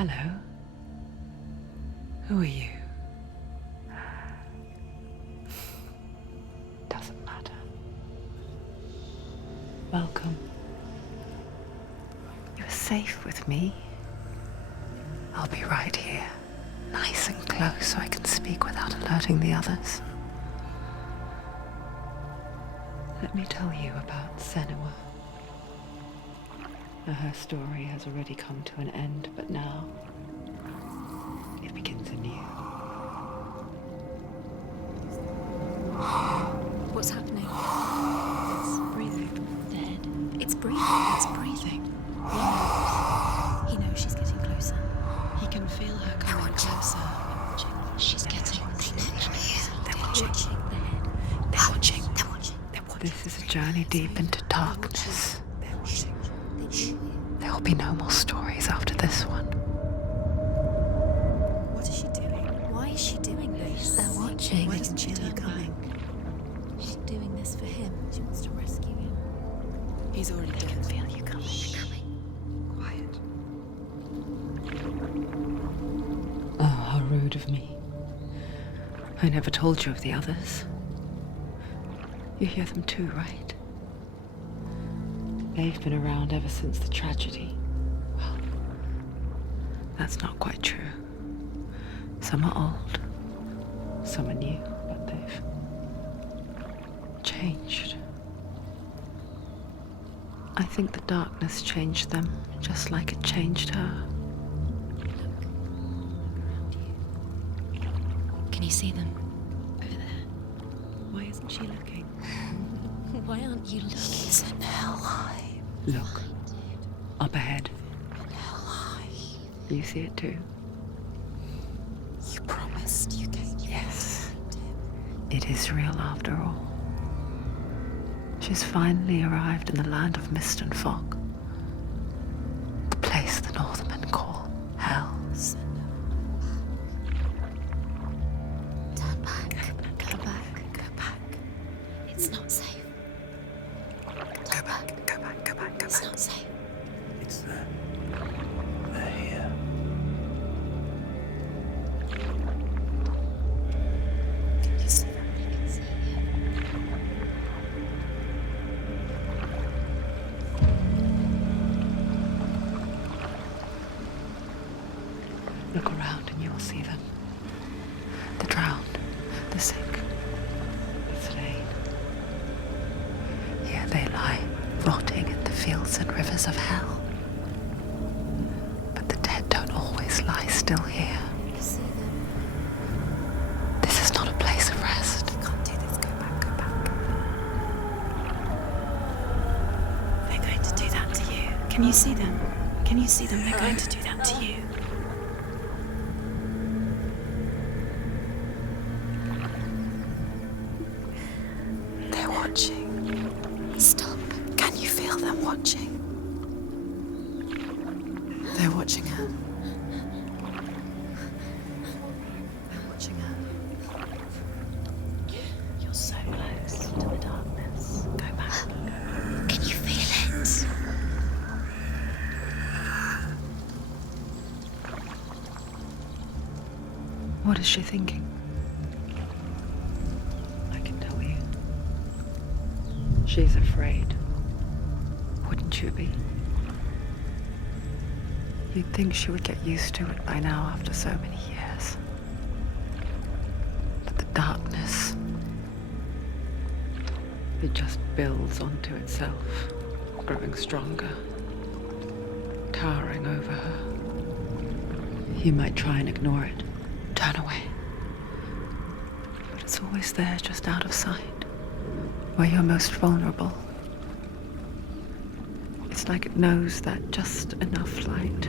Hello. Who are you? Doesn't matter. Welcome. You're safe with me. I'll be right here, nice and close so I can speak without alerting the others. Let me tell you about Senua. Her story has already come to an end, but now it begins anew. What's happening? It's breathing. Dead. It's breathing. It's breathing. He knows she's getting closer. He can feel her coming closer. She's getting closer. They're watching. They're watching. They're watching. They're watching. This is a journey deep into darkness. They're watching. There will be no more stories after this one. What is she doing? Why is she doing this? They're watching. Why doesn't she turn coming? She's doing this for him. She wants to rescue him. He's already dead. I can feel you coming. Quiet. Oh, how rude of me. I never told you of the others. You hear them too, right? They've been around ever since the tragedy. Well, that's not quite true. Some are old, some are new, but they've changed. I think the darkness changed them, just like it changed her. Can you see them? Over there. Why isn't she looking? Why aren't you looking? He's in hell. Look, up ahead. You see it too? You promised you gave. Yes. It is real after all. She's finally arrived in the land of mist and fog. The place the Northmen call Hell. Turn back. Go back. Go back. It's not safe. Go back, go back, go back, go It's back. not safe. It's there. They're here. Can you see them? I can see you. Look around and you'll see them. The drowned, the sick, the slain. Here they lie, rotting in the fields and rivers of hell. But the dead don't always lie still here. You see them? This is not a place of rest. You can't do this. Go back. Go back. They're going to do that to you. Can you see them? Can you see them? They're going to do that to you. They're watching. Stop. Can you feel them watching? They're watching her. They're watching her. You're so close to the darkness. Go back. Can you feel it? What is she thinking? I can tell you. She's afraid. Wouldn't you be? You'd think she would get used to it by now after so many years. But the darkness, it just builds onto itself, growing stronger, towering over her. You might try and ignore it, turn away. But it's always there, just out of sight, where you're most vulnerable. It's like it knows that just enough light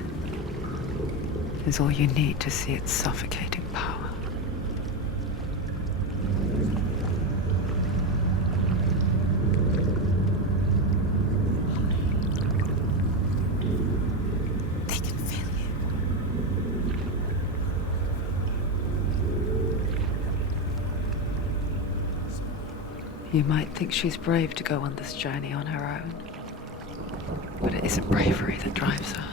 is all you need to see its suffocating power. They can feel you. You might think she's brave to go on this journey on her own, but it isn't bravery that drives her.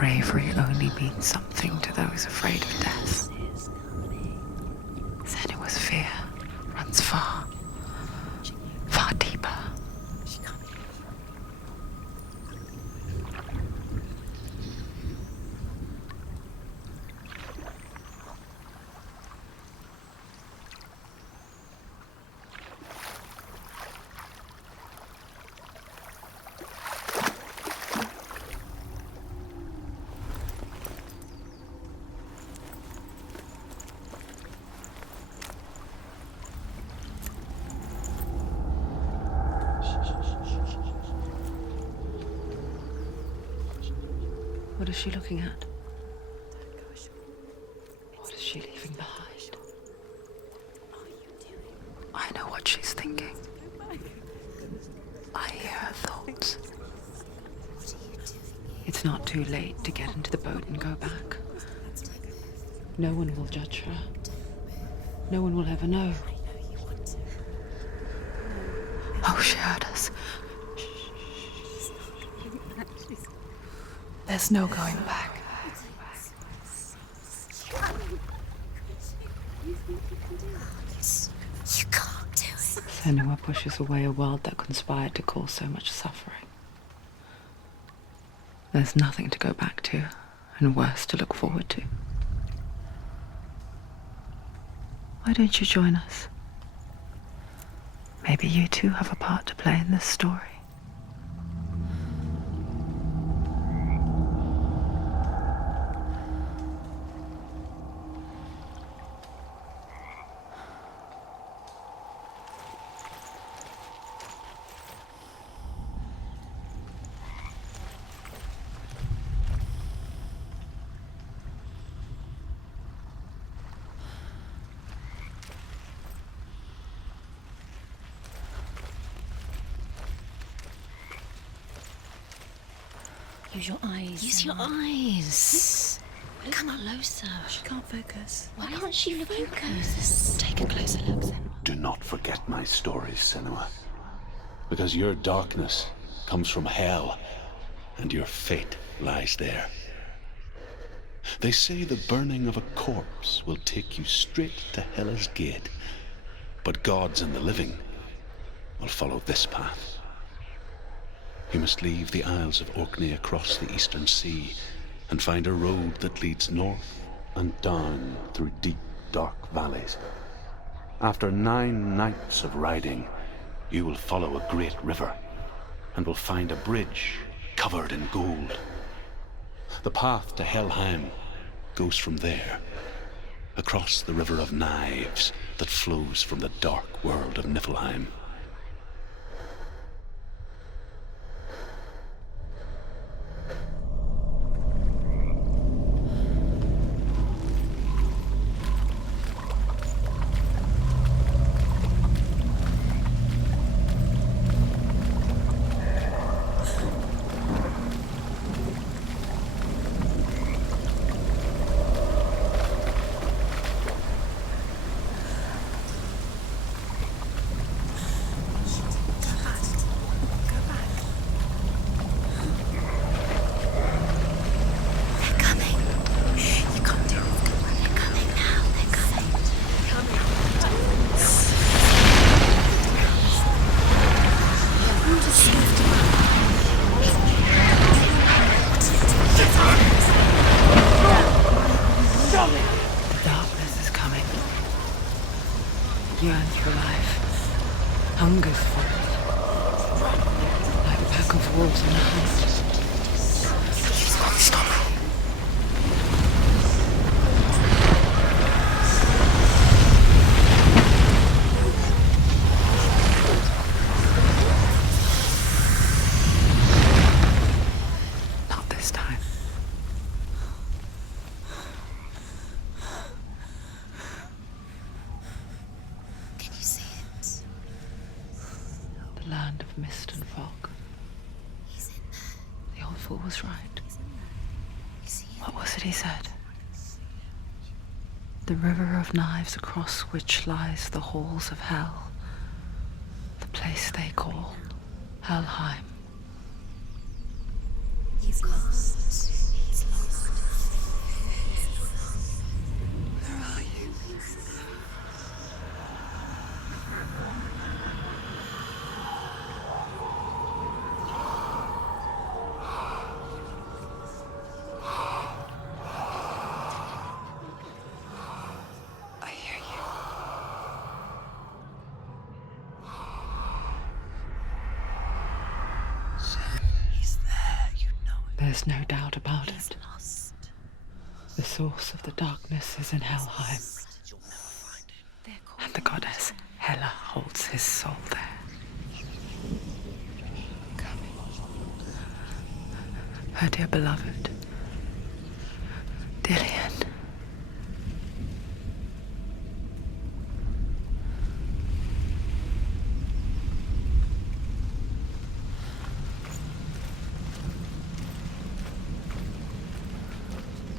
bravery only means something to those afraid of death. Senua's fear runs far, far deeper. What is she looking at? What is she leaving behind? I know what she's thinking. I hear her thoughts. It's not too late to get into the boat and go back. No one will judge her. No one will ever know. Oh, she heard us. There's no going back. You can't do it. Senua pushes away a world that conspired to cause so much suffering. There's nothing to go back to, and worse to look forward to. Why don't you join us? Maybe you too have a part to play in this story. Use your eyes. Use your eyes. Come closer. She can't focus. Why can't she focus? Take a closer look, Senua. Do not forget my stories, Senua. Because your darkness comes from hell, and your fate lies there. They say the burning of a corpse will take you straight to Hela's gate, but gods and the living will follow this path. You must leave the Isles of Orkney across the eastern sea and find a road that leads north and down through deep, dark valleys. After 9 nights of riding, you will follow a great river and will find a bridge covered in gold. The path to Helheim goes from there, across the River of Knives that flows from the dark world of Niflheim. Yearns for life, hungers for it, like a pack of wolves on a hunt. She's not stopping. Not this time. Land of mist and fog. The old fool was right. What was it he said? The river of knives across which lies the halls of hell. The place they call Helheim. He's lost. He's lost. There's no doubt about He's it. lost. The source of the darkness is in Helheim, They're called and the goddess Hela holds his soul there. Her dear beloved, Dillian.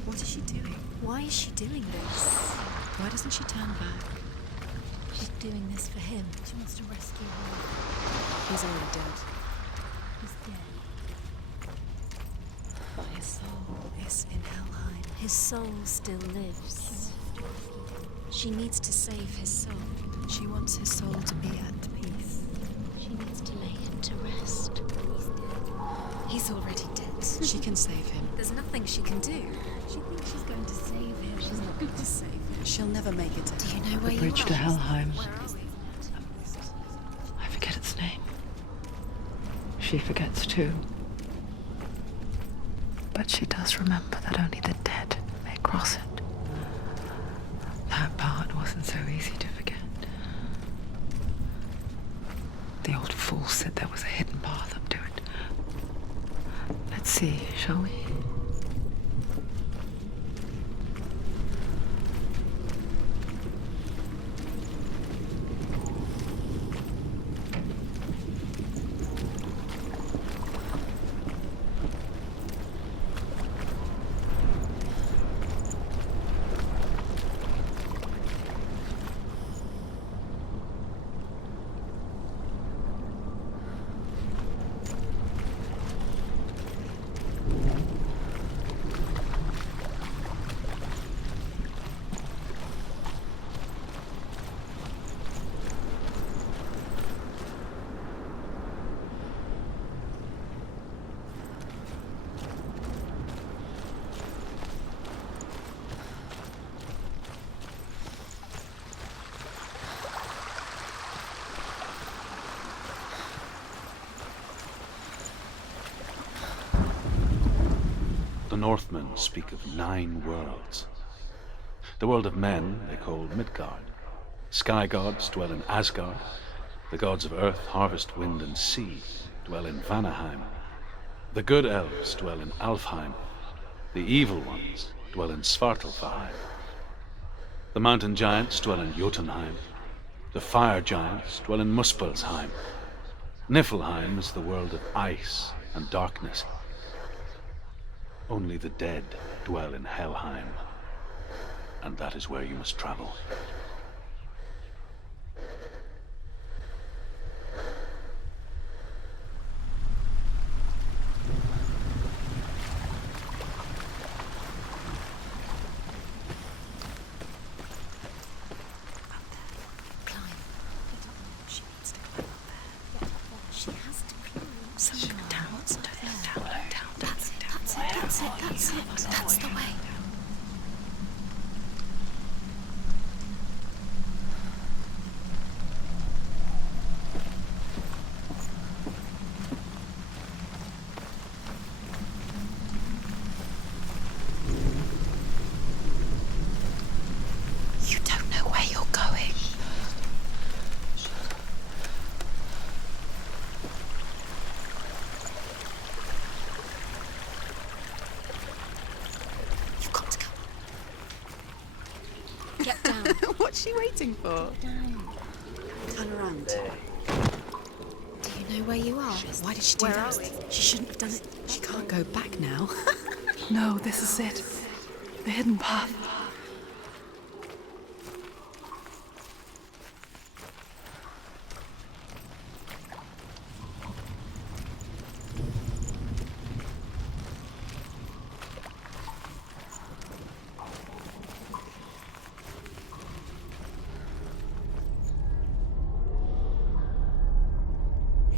What is she doing? Why is she doing this? Why doesn't she turn back? She's doing this for him. She wants to rescue him. He's already dead. He's dead. His soul is in Helheim. His soul still lives. She needs to save his soul. She wants his soul to be at peace. She needs to lay him to rest. He's dead. He's already dead. She can save him. There's nothing she can do. She thinks she's going to save him. She's not going to save him. She'll never make it to Do you him. know where The you bridge are? to Helheim. Where are we? I forget its name. She forgets too. But she does remember that only the dead may cross it. That part wasn't so easy to forget. The old fool said there was a hidden path up to it. Let's see, shall we? The Northmen speak of 9 worlds. The world of men they call Midgard. Sky gods dwell in Asgard. The gods of earth, harvest, wind, and sea dwell in Vanaheim. The good elves dwell in Alfheim. The evil ones dwell in Svartalfheim. The mountain giants dwell in Jotunheim. The fire giants dwell in Muspelheim. Niflheim is the world of ice and darkness. Only the dead dwell in Helheim, and that is where you must travel. Climb. She needs to climb up there. She has to climb. Someone down. What's up there? Down. That's it. That's the way. You don't know where you're going. You've got to come. Get down. What's she waiting for? Down. Turn around. Do you know where you are? Why did she do Where that? are we? She shouldn't have done it. She can't go back now. No, this is it. The hidden path.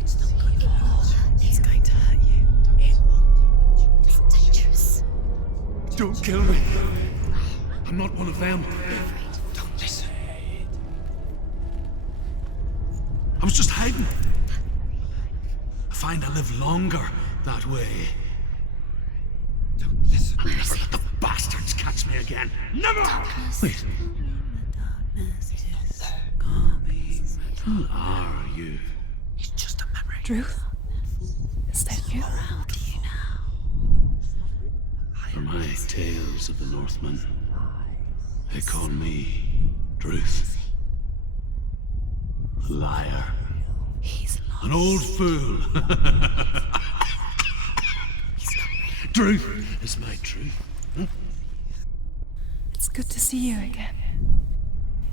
It's not good for her. It's going to hurt you. It's dangerous. Don't kill me. I'm not one of them. Don't listen. I was just hiding. I find I live longer that way. I'll never let the bastards catch me again. Never! Wait. Who are you? It's just a memory. Drew? Is that you? For my tales of the Northmen, they call me Druth. Liar. He's lost. An old fool. Druth is my truth. It's good to see you again.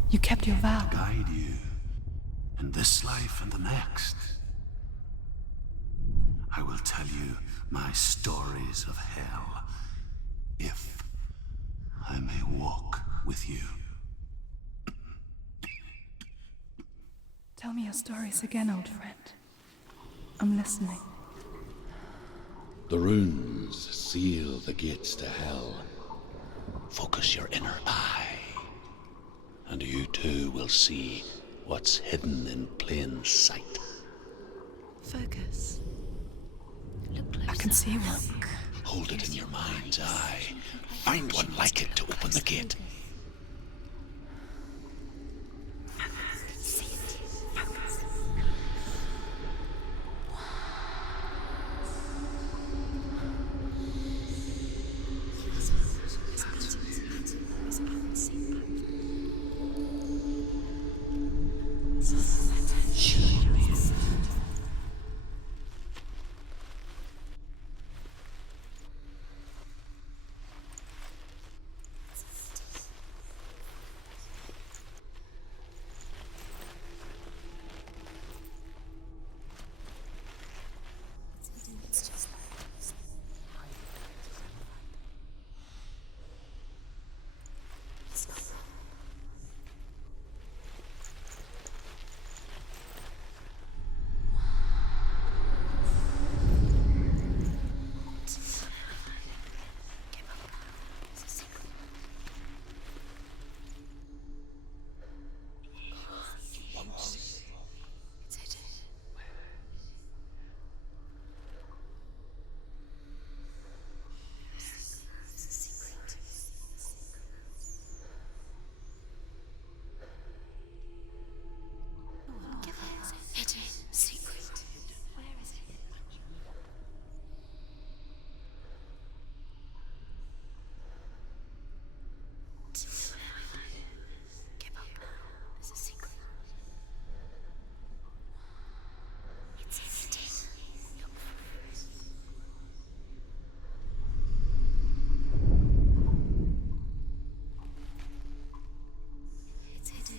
You kept your vow. Guide you in this life and the next. I will tell you my stories of hell, if I may walk with you. Tell me your stories again, old friend. I'm listening. The runes seal the gates to hell. Focus your inner eye, and you too will see what's hidden in plain sight. Focus. Look closer. I can see one. Hold it in your mind's eye. Find one like it to open the gate. See it. Focus.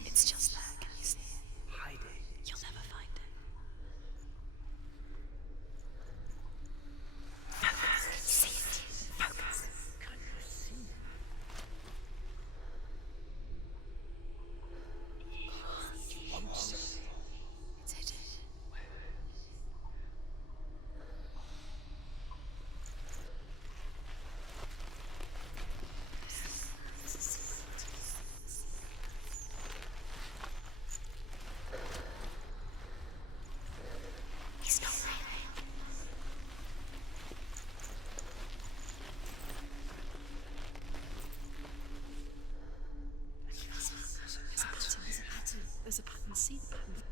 It's just there. Can you see it? Hide it. You'll never find it. See it. Focus. Can you see it? It's hidden. He's not real. There's a pattern. See the pattern.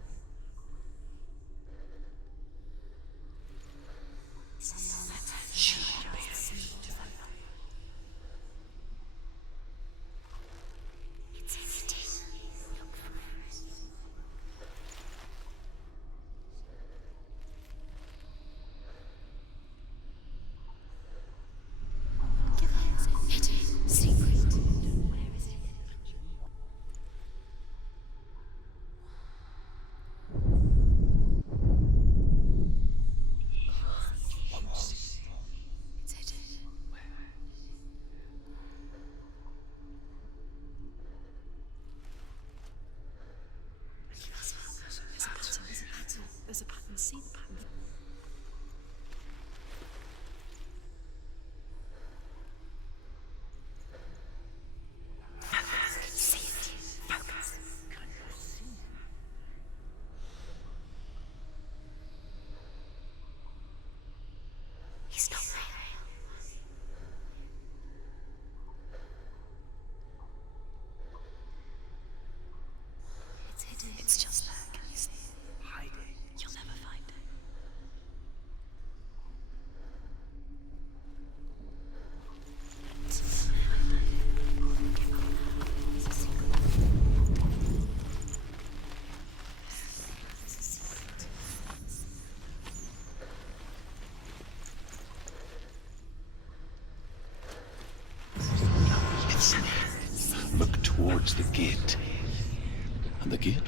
There's a pattern. See the pattern. See it. Focus. He's not real.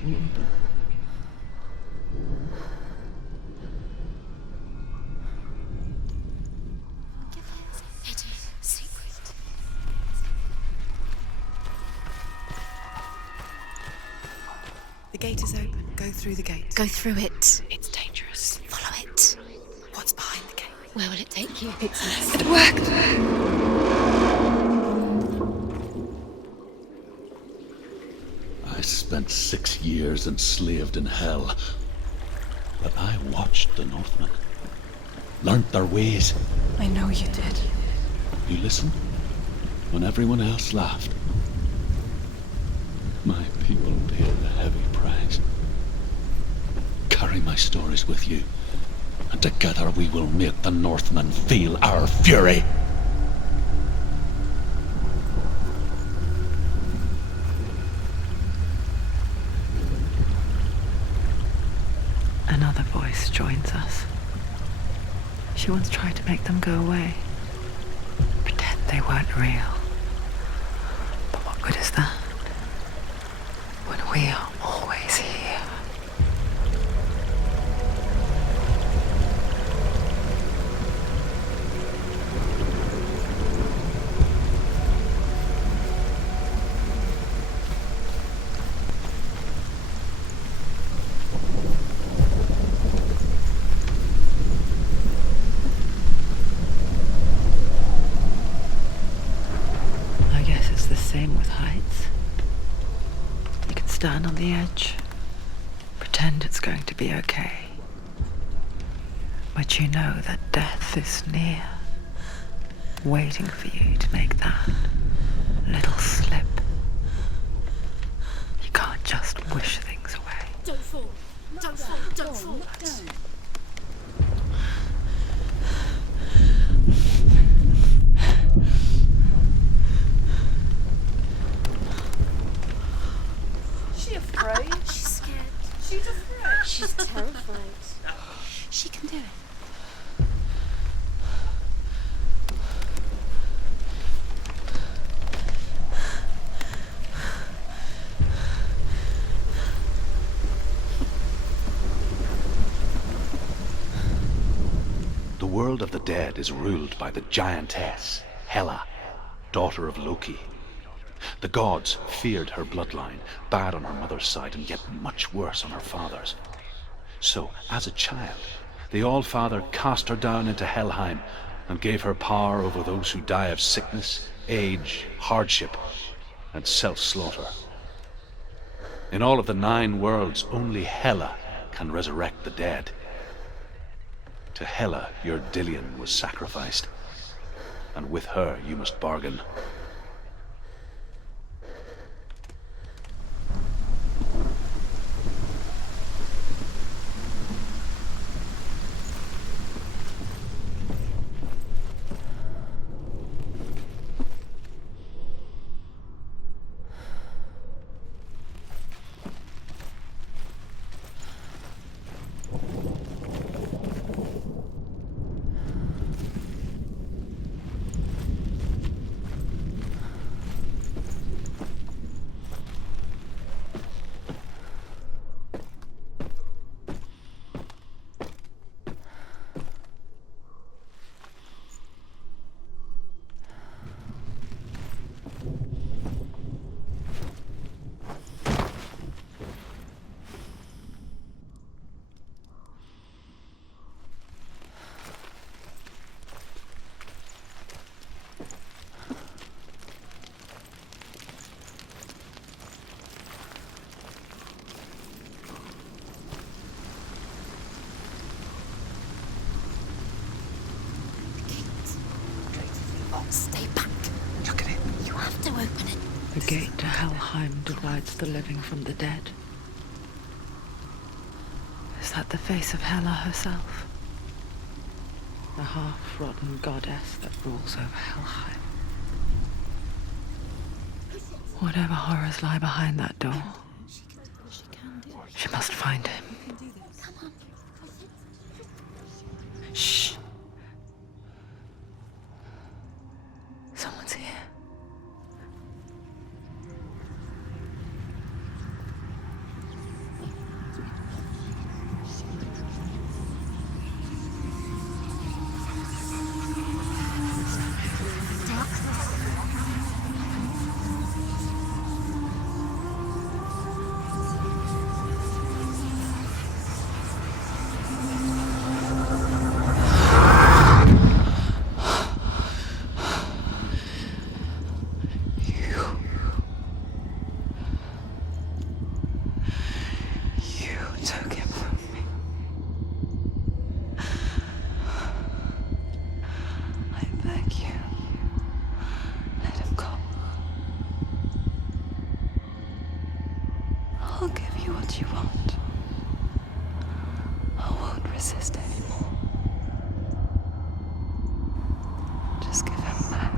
Give us a hidden secret. The gate is open. Go through the gate. Go through it. It's dangerous. Follow it. What's behind the gate? Where will it take you? It worked! I spent 6 years enslaved in hell. But I watched the Northmen. Learnt their ways. I know you did. You listened when everyone else laughed. My people paid a heavy price. Carry my stories with you, and together we will make the Northmen feel our fury. Another voice joins us. She once tried to make them go away. Pretend they weren't real. But what good is that? When we are always here. I guess it's the same with heights. You can stand on the edge, pretend it's going to be okay. But you know that death is near, waiting for you to make that little slip. You can't just wish things away. Don't fall. Don't fall. Don't fall. She afraid? She's scared. She's afraid. She's terrified. She can do it. The world of the dead is ruled by the giantess, Hela, daughter of Loki. The gods feared her bloodline, bad on her mother's side and yet much worse on her father's. So, as a child, the All-Father cast her down into Helheim and gave her power over those who die of sickness, age, hardship, and self-slaughter. In all of the 9 worlds, only Hela can resurrect the dead. To Hela, your Dillion was sacrificed, and with her you must bargain. Stay back. Look at it. You have to open it. The gate to Helheim divides the living from the dead. Is that the face of Hela herself? The half-rotten goddess that rules over Helheim. Whatever horrors lie behind that door, She can do it. she must find him. Come on. Shh. Someone's here. resist anymore. Just give him back.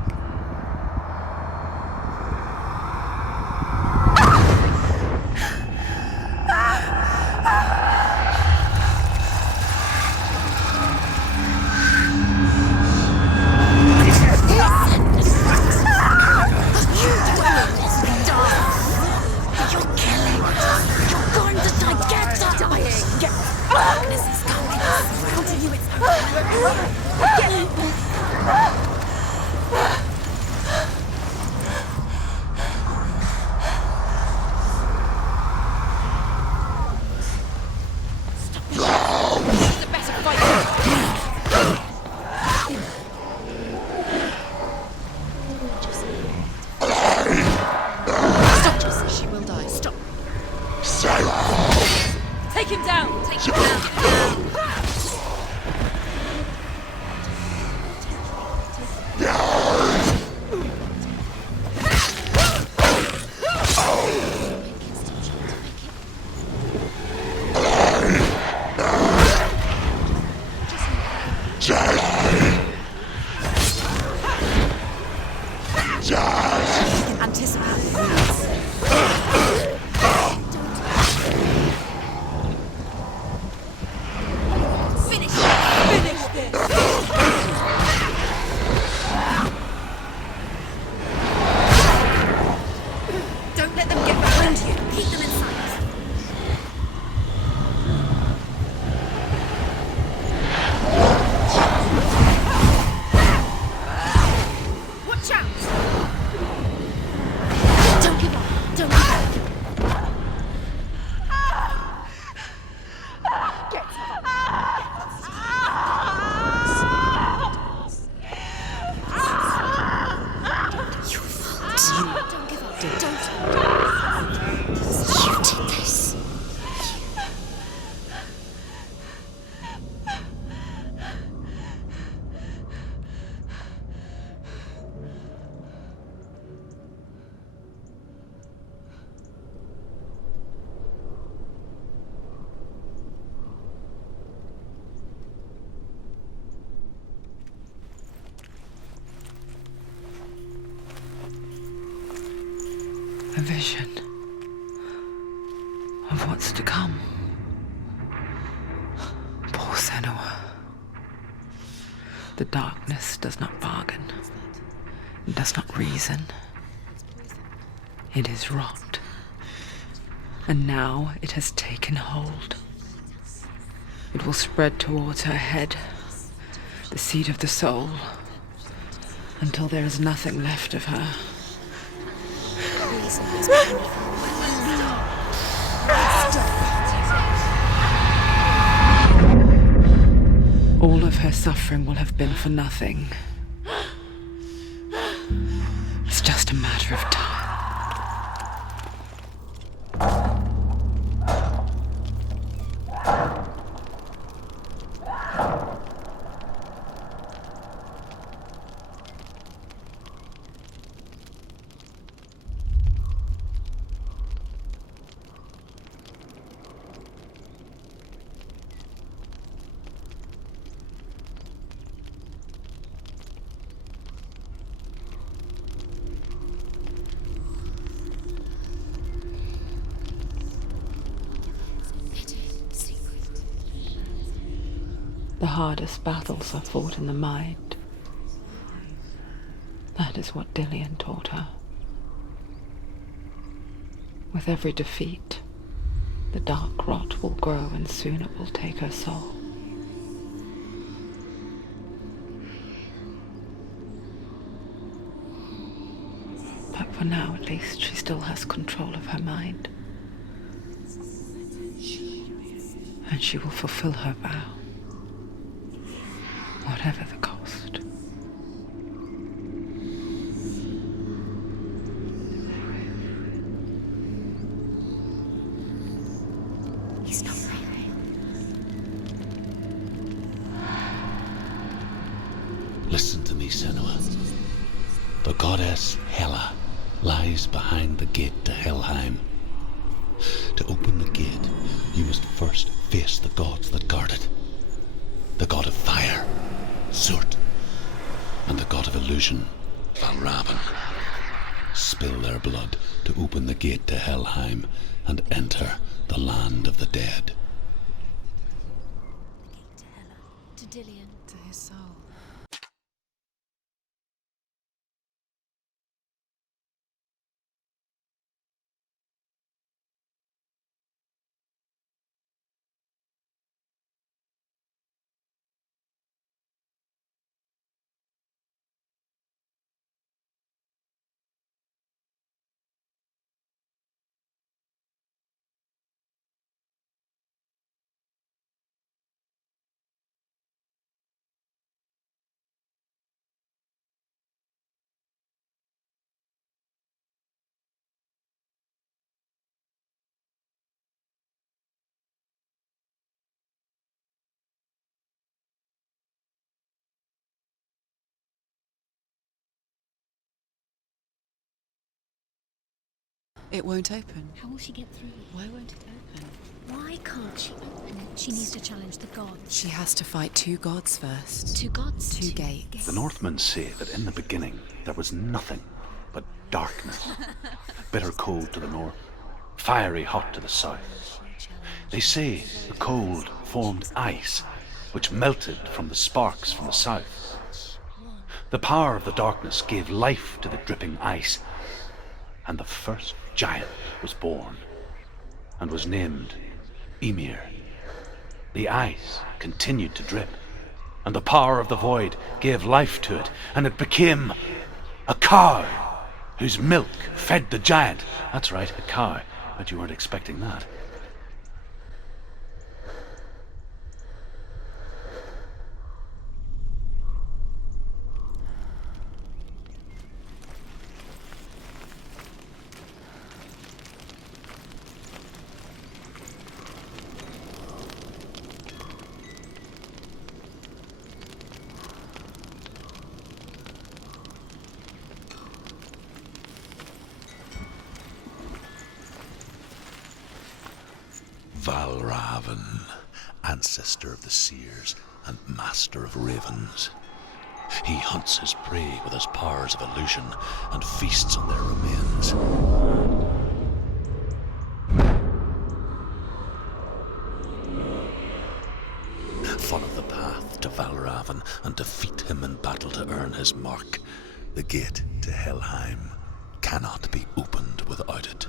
A vision of what's to come. Poor Senua. The darkness does not bargain. It does not reason. It is rot. And now it has taken hold. It will spread towards her head, the seat of the soul, until there is nothing left of her. All of her suffering will have been for nothing. It's just a matter of time. The hardest battles are fought in the mind. That is what Dillian taught her. With every defeat, the dark rot will grow and soon it will take her soul. But for now, at least, she still has control of her mind. And she will fulfill her vow. Whatever the cost. He's not right. Listen to me, Senua. The goddess Hela lies behind the gate to Helheim. To open the gate, you must first face the gods that guard it. the god of fire, Zurt, and the god of illusion, Valravan, spill their blood to open the gate to Helheim and enter the land of the dead. To Hela, to Dillion, To his soul. It won't open. how will she get through? Why won't it open? Why can't she open it? She needs to challenge the gods. She has to fight two gods first. Two gods. Two gates. The Northmen say that in the beginning there was nothing but darkness. Bitter cold to the north, fiery hot to the south. They say the cold formed ice, which melted from the sparks from the south. The power of the darkness gave life to the dripping ice, and the first giant was born, and was named Ymir. The ice continued to drip, and the power of the void gave life to it, and it became a cow, whose milk fed the giant. That's right, a cow. Bet you weren't expecting that. Valravan, ancestor of the seers and master of ravens. He hunts his prey with his powers of illusion and feasts on their remains. Follow the path to Valravan and defeat him in battle to earn his mark. The gate to Helheim cannot be opened without it.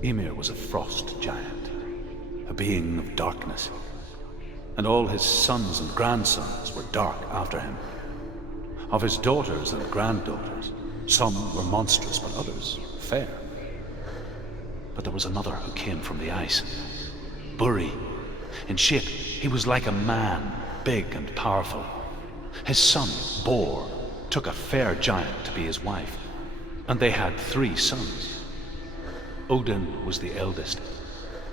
Ymir was a frost giant, a being of darkness, and all his sons and grandsons were dark after him. Of his daughters and granddaughters, some were monstrous, but others fair. But there was another who came from the ice. Buri. In shape, he was like a man, big and powerful. His son, Bor, took a fair giant to be his wife, and they had 3 sons. Odin was the eldest,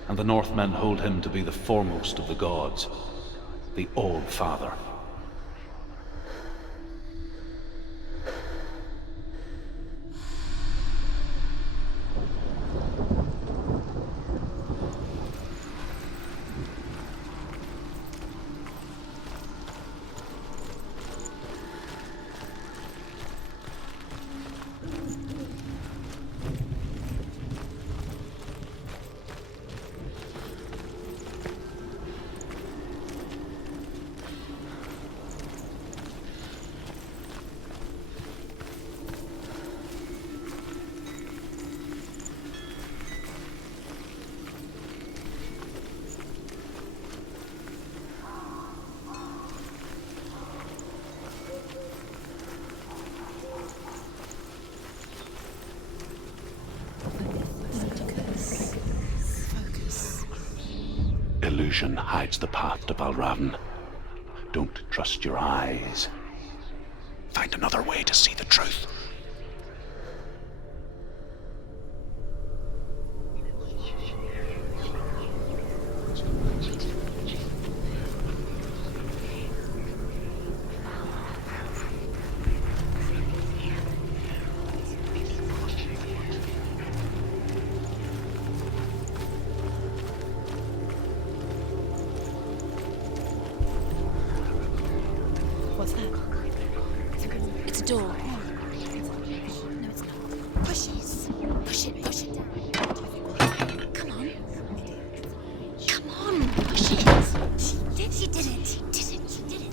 and the Northmen hold him to be the foremost of the gods, the All-Father. illusion hides the path to Valravn. Don't trust your eyes. Find another way to see the truth. What's that? It's a door. No, it's not. Push it. Push it. Push it down. Come on. Come on. Push it. She did it. She did it. She did it.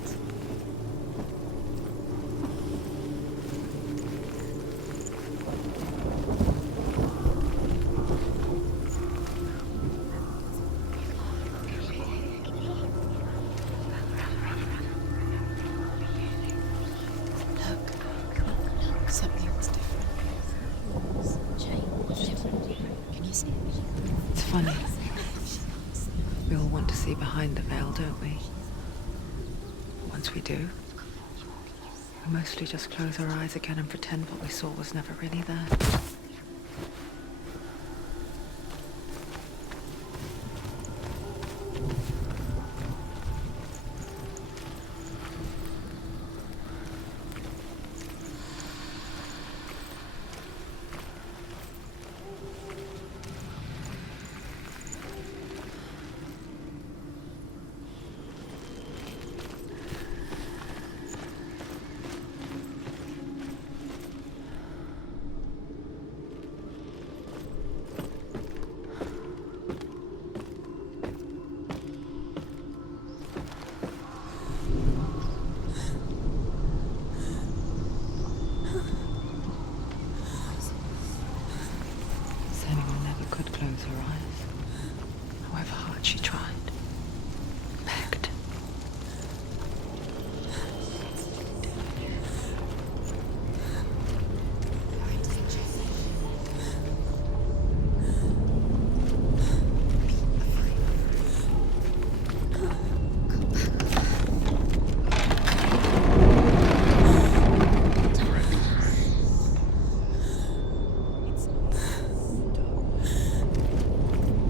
Look. Something's different. Can you see it? It's funny. We all want to see behind the veil, don't we? Once we do, we mostly just close our eyes again and pretend what we saw was never really there. Senua never could close her eyes, however hard she tried. Begged.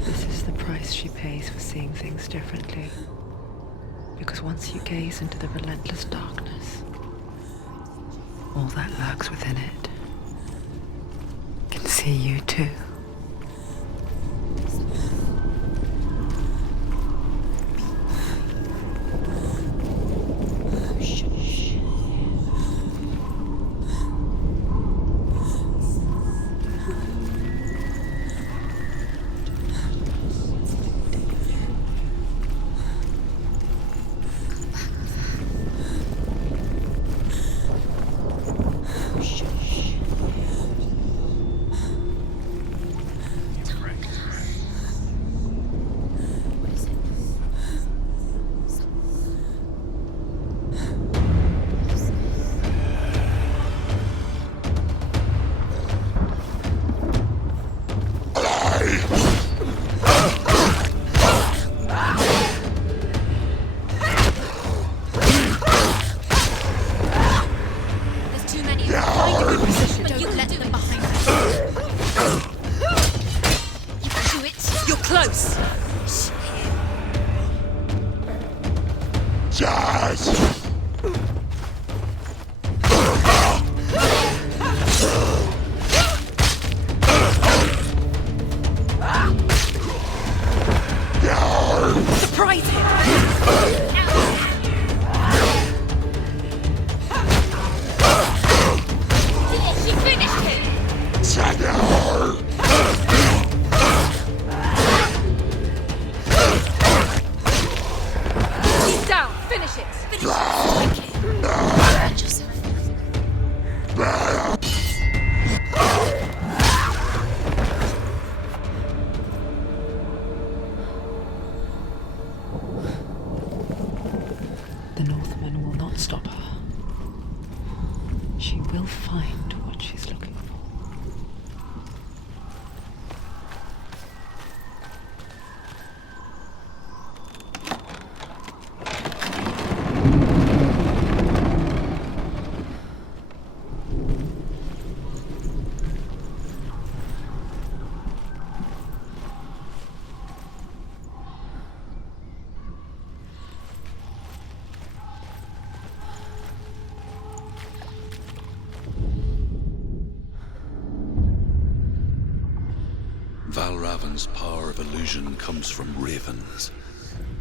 This is the price she pays for seeing things differently. Because once you gaze into the relentless darkness, all that lurks within it can see you too. There's too many. Find a good position. But you let them behind us. You can do it. You're close. Surprise him. She finished him. He's down. Finish it. Finish it. Watch yourself. The Northman will not stop her. She will find what she's looking for. Valravan's power of illusion comes from ravens.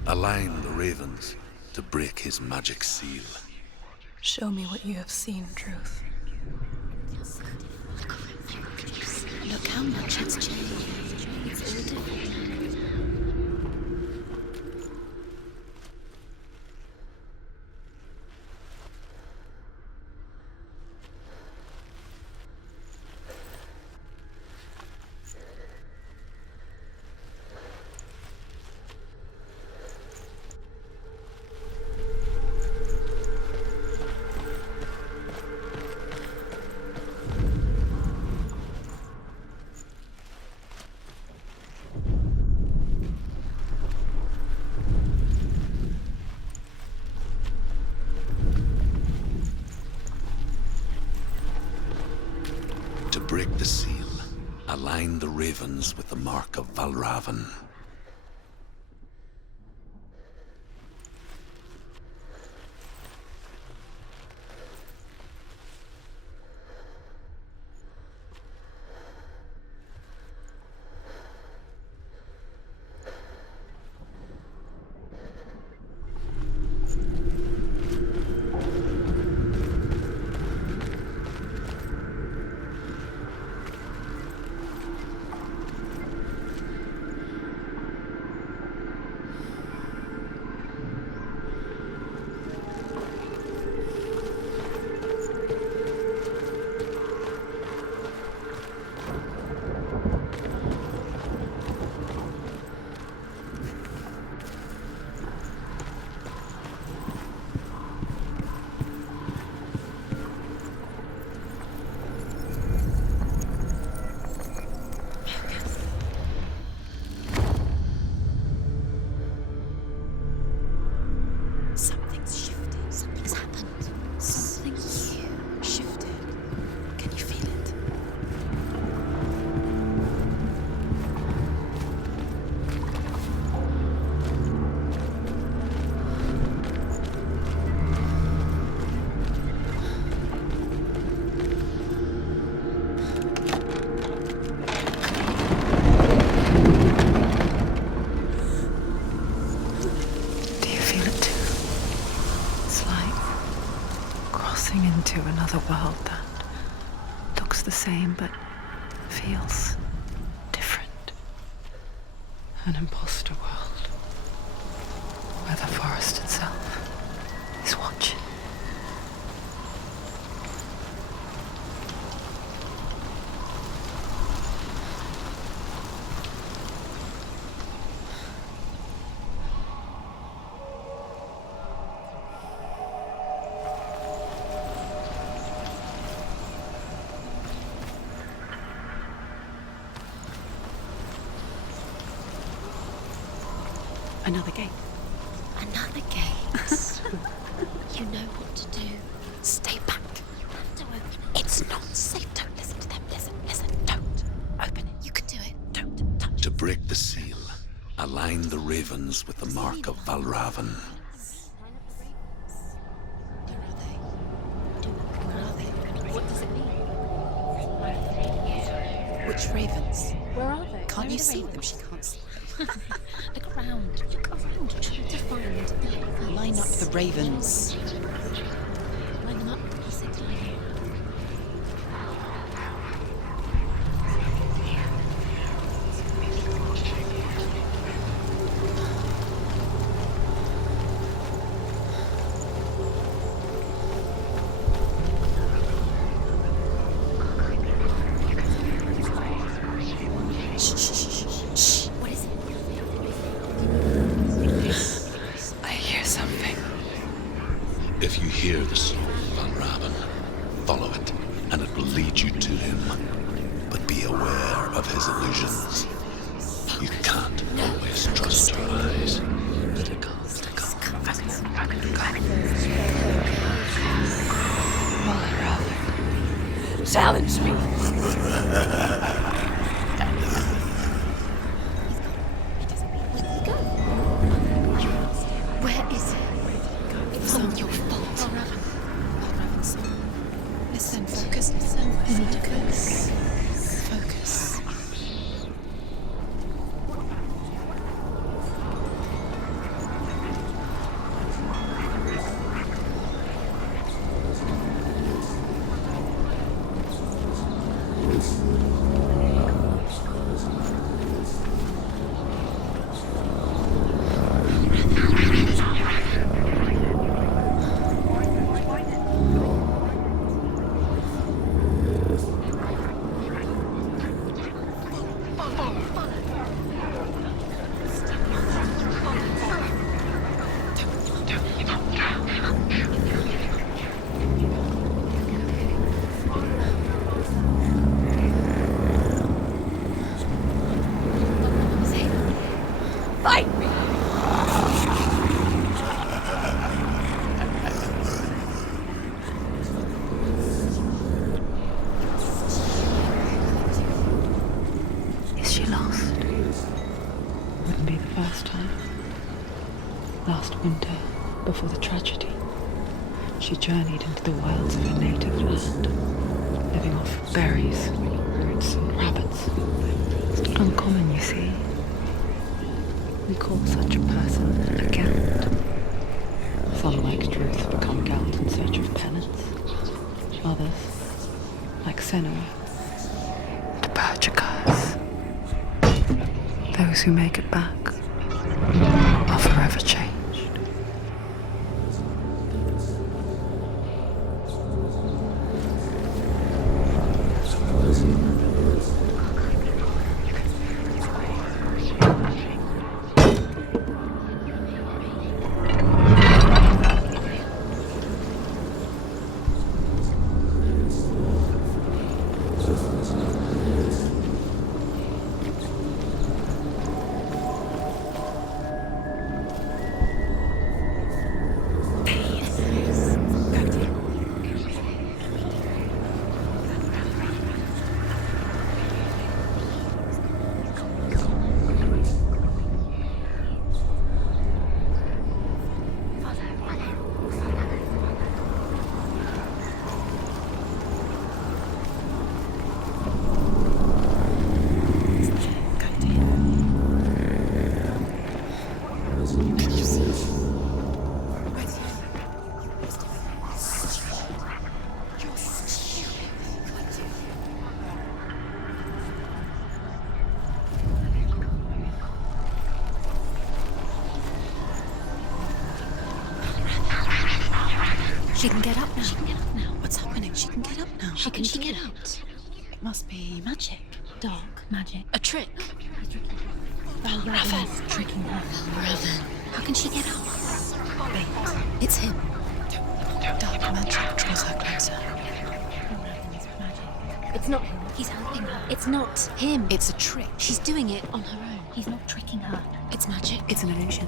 Align the ravens to break his magic seal. Show me what you have seen, Truth. Look how much it's changed. It's all different. To break the seal, align the ravens with the mark of Valravan. Something's shifted. Something's happened. Something huge shifted. Can you feel it? Do you feel it too? It's like crossing into another world that looks the same but feels different. An imposter world where the forest itself is watching. Another gate. Another gate. You know what to do. Stay back. You have to open it. It's not safe. Don't listen to them. Listen. Don't. Open it. You can do it. Don't touch To break the seal, align the ravens with the mark of Valravan. Where are they? What does it mean? Which ravens? Where are they? Can't you see them? She can't see. Look around. Look around. Try to find. Line up the ravens. Line them up. He said to line them up. Shh. What is it? I hear something. If you hear the soul of Valravan, follow it, and it will lead you to him. But be aware of his illusions. You can't always trust your eyes. Silence me. Where is it? It's not your fault. Listen, focus. Is she lost? Wouldn't be the first time. Last winter, before the tragedy, she journeyed into the wilds of her native land, living off berries, roots, and rabbits. Uncommon, you see. We call such a person a Gelt. Some, like Truth, become Gelt in search of penance. Others, like Senua, To purge a curse. Those who make it back are forever changed. She can get up now. She can get up now. What's happening? She can get up now. How can she get out? It must be magic. Dark magic. A trick. Raven is tricking her. Raven. How can she get out? Bait. It's him. Dark magic draws her closer. Raven's magic. It's not him. He's helping her. It's not him. It's a trick. She's doing it on her own. He's not tricking her. It's magic. It's an illusion.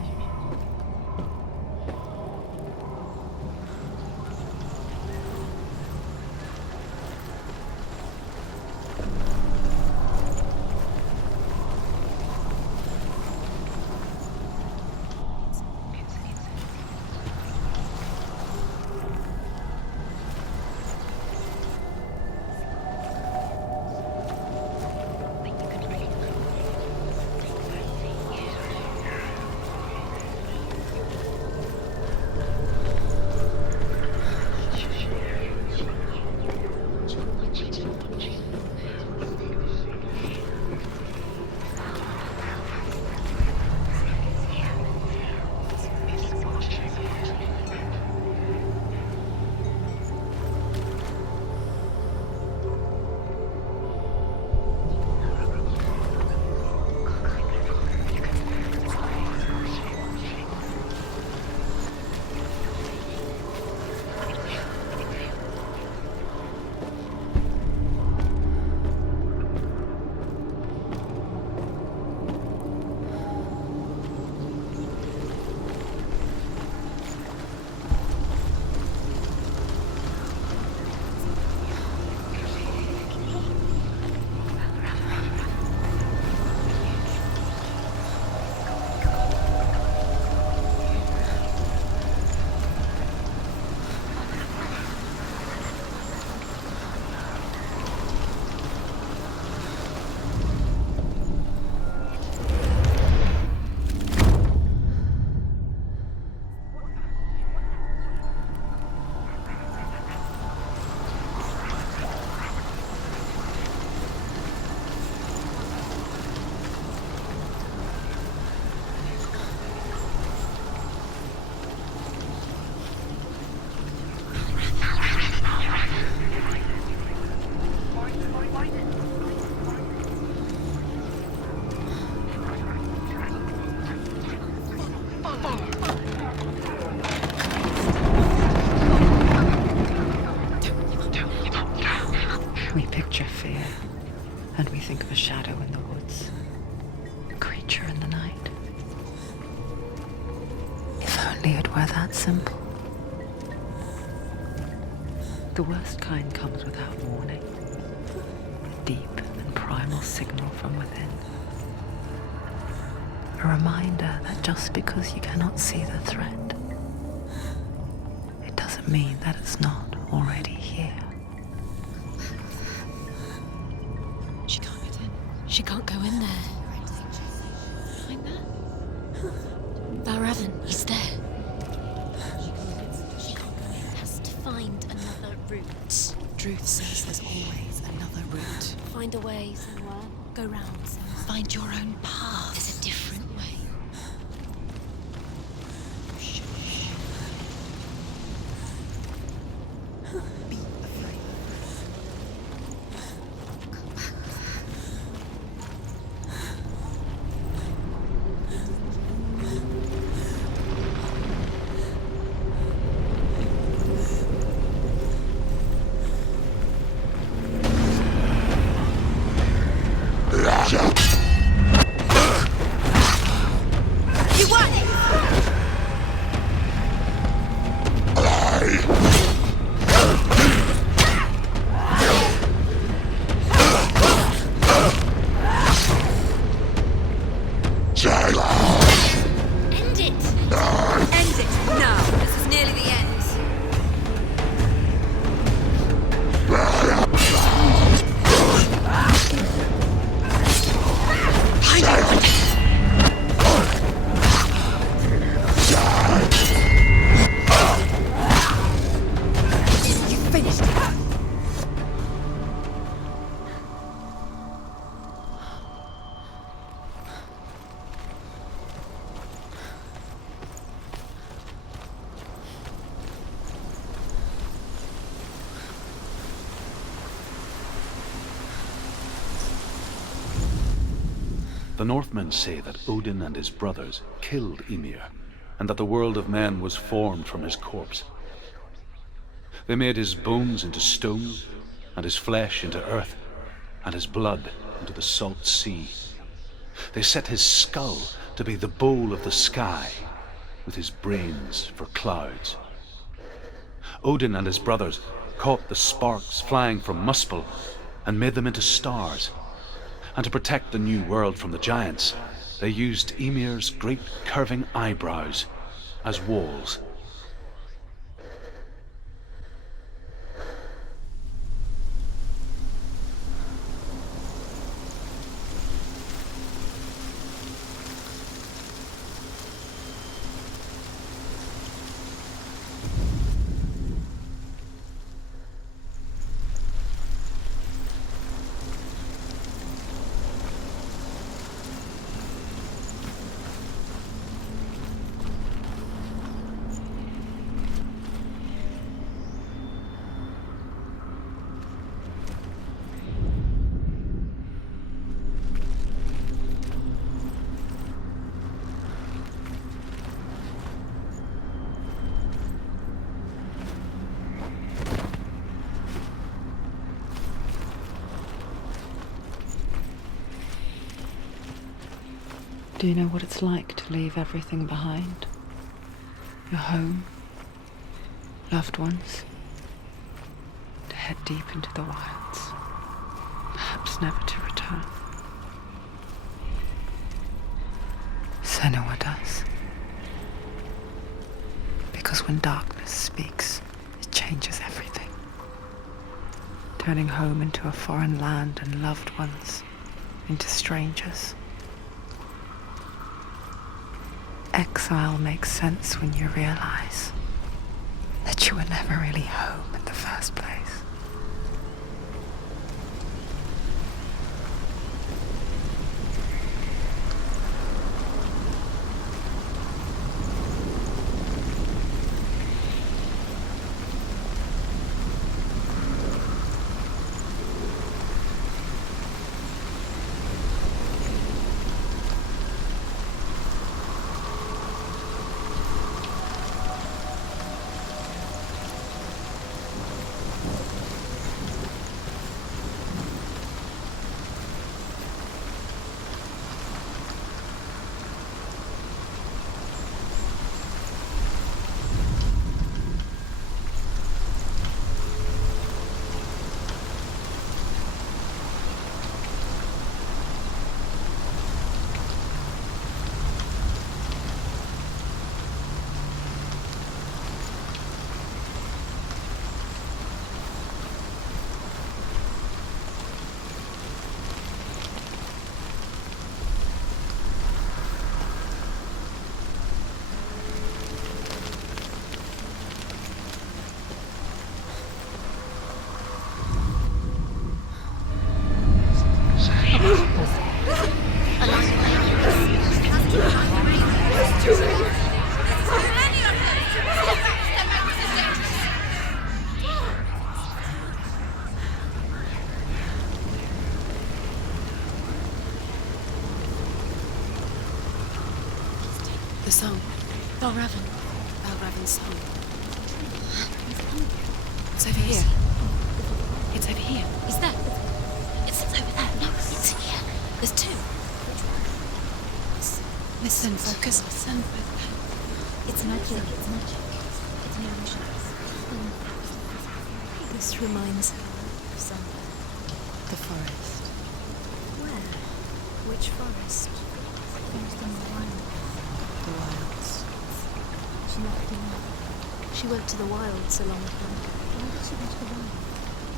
shadow in the woods, a creature in the night. If only it were that simple. The worst kind comes without warning, a deep and primal signal from within. A reminder that just because you cannot see the threat, it doesn't mean that it's not already here. She can't get in. She can't go in there. Find that? Valravn, he's there. She can't go in. Has to find another route. Druth says there's always another route. Find a way somewhere. Go round. Find your own path. There's a different way. Be afraid. You won! End it! End it now! This is nearly the end. You finished it. The Northmen say that Odin and his brothers killed Ymir, and that the world of men was formed from his corpse. They made his bones into stone, and his flesh into earth, and his blood into the salt sea. They set his skull to be the bowl of the sky, with his brains for clouds. Odin and his brothers caught the sparks flying from Muspel and made them into stars. And to protect the new world from the giants, they used Ymir's great curving eyebrows as walls. Do you know what it's like to leave everything behind? Your home, loved ones, to head deep into the wilds, perhaps never to return. Senua does. Because when darkness speaks, it changes everything. Turning home into a foreign land and loved ones into strangers. Exile makes sense when you realize that you were never really home in the first place. The song. Balravan. Balravan's song. He's coming. It's over here. It's over here. Is that? It's over there. No, it's here. There's two. Listen, focus, listen. It's magic. It's magic. It's an illusion. This reminds me of something. The forest. Where? Which forest? Forest in the wild. The wilds. She left him. She went to the wilds along with him. Why did she go to the wild?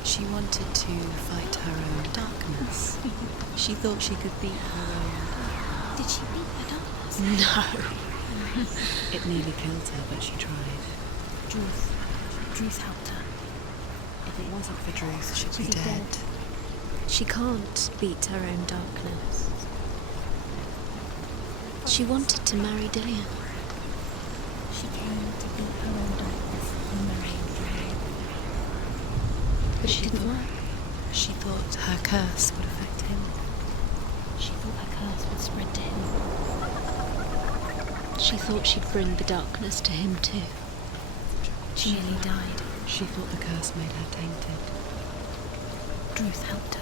She wanted to fight her own darkness. She thought she could beat her own. Did she beat the darkness? No. It nearly killed her, but she tried. Druth helped her. If it wasn't for Druth, she'd be She's dead. dead. She can't beat her own darkness. She wanted to marry Dillian. She came to beat her own darkness and marry Dillian. But it didn't work. She thought her curse would affect him. She thought her curse would spread to him. She thought she'd bring the darkness to him too. She nearly died. She thought the curse made her tainted. Druth helped her.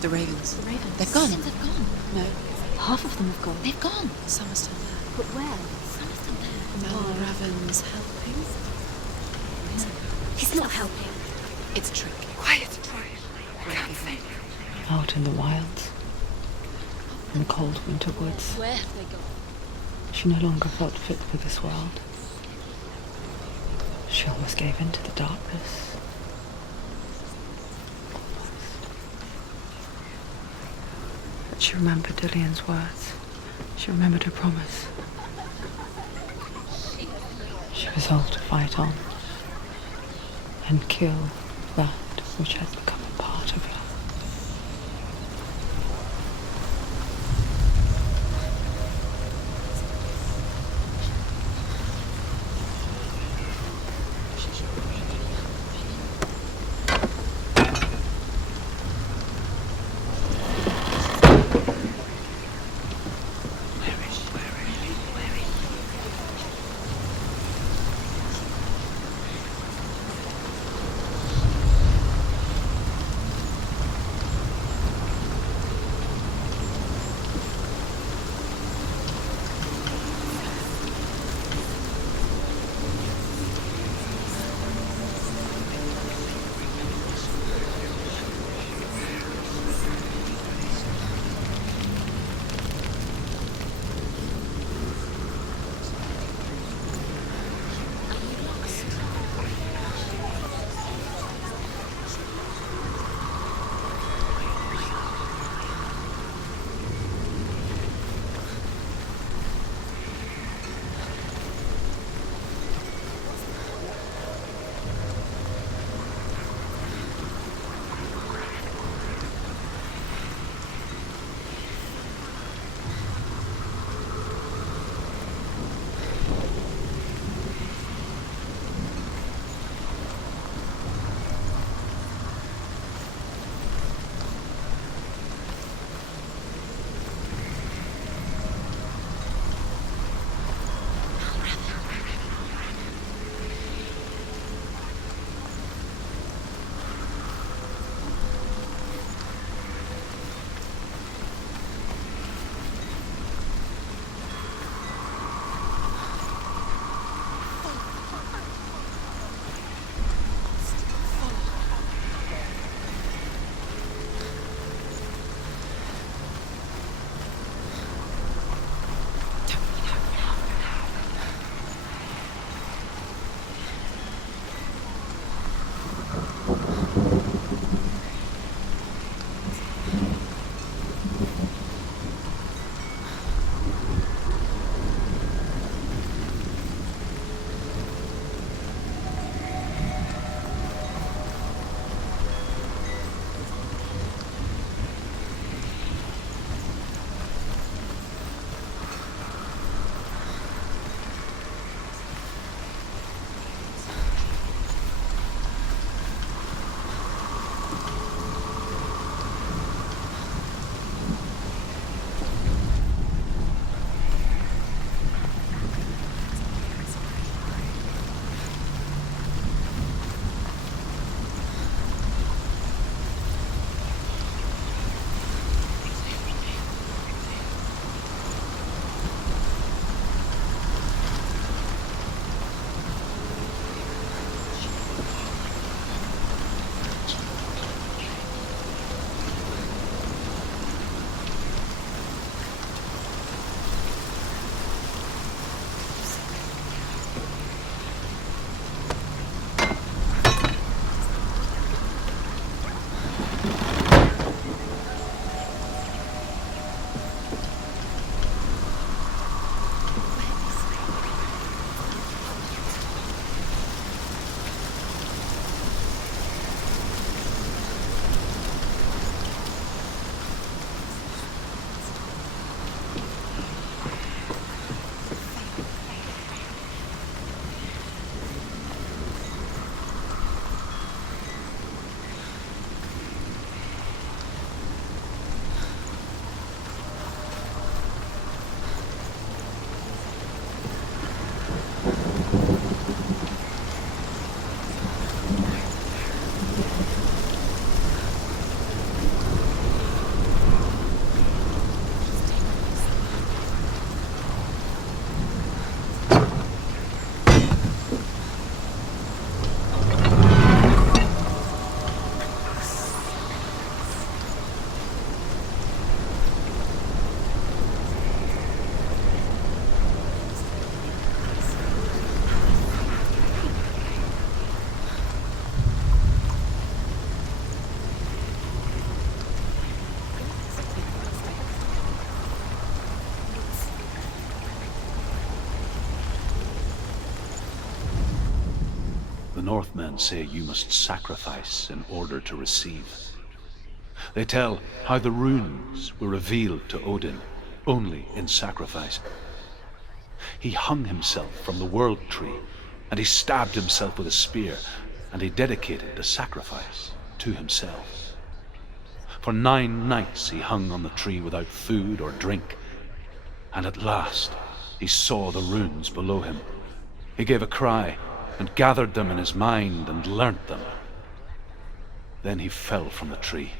The ravens. The ravens. They've gone. They've gone. No, Half of them have gone. they've gone. Some are still there. But where? Some are still there. Balravan's helping. He's not helping. It's a trick. Quiet. Out in the wilds, in the cold winter woods, Where have they gone? she no longer felt fit for this world. She almost gave in to the darkness. But she remembered Dillian's words. She remembered her promise. She resolved to fight on and kill that which had become a part of her. Northmen say you must sacrifice in order to receive. They tell how the runes were revealed to Odin only in sacrifice. He hung himself from the world tree, and he stabbed himself with a spear, and he dedicated the sacrifice to himself. For 9 nights he hung on the tree without food or drink, and at last he saw the runes below him. He gave a cry and gathered them in his mind and learnt them. Then he fell from the tree.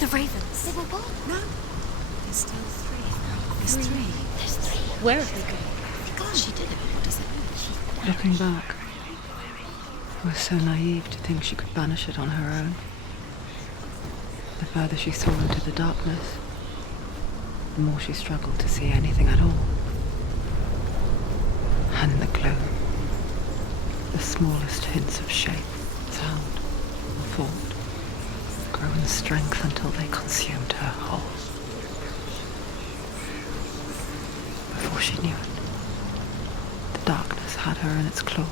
The ravens. They were what? No. There's still 3. There's 3. There's 3. Where have they gone? They're gone. She did it. What does it mean? Looking back, I was so naive to think she could banish it on her own. The further she saw into the darkness, the more she struggled to see anything at all. And the gloom, the smallest hints of shape, sound, or thought, grow in strength until they consumed her whole. Before she knew it, the darkness had her in its claws.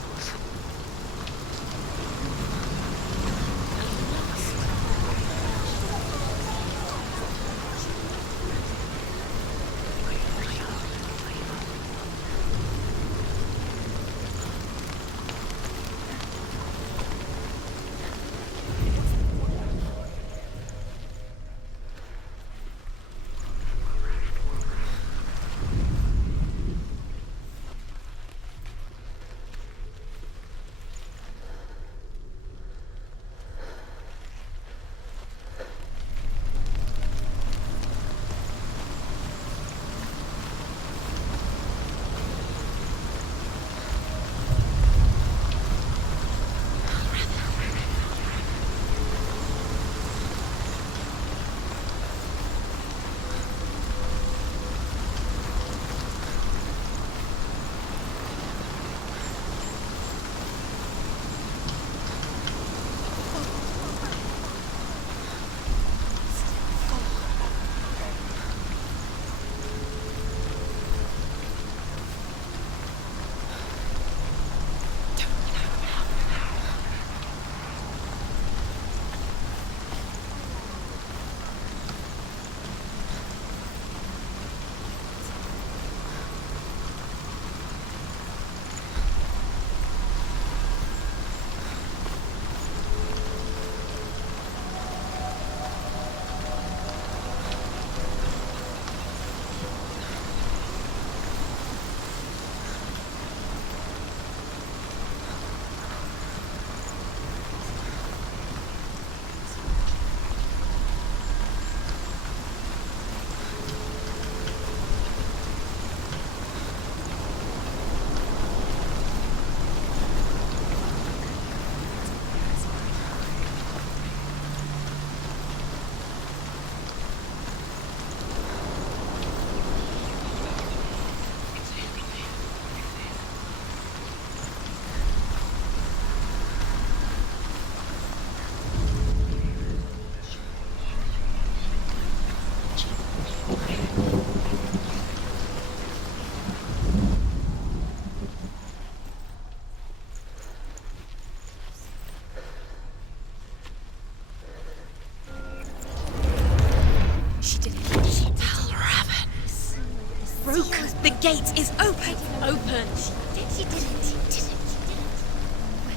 gate is open! Open! She did it!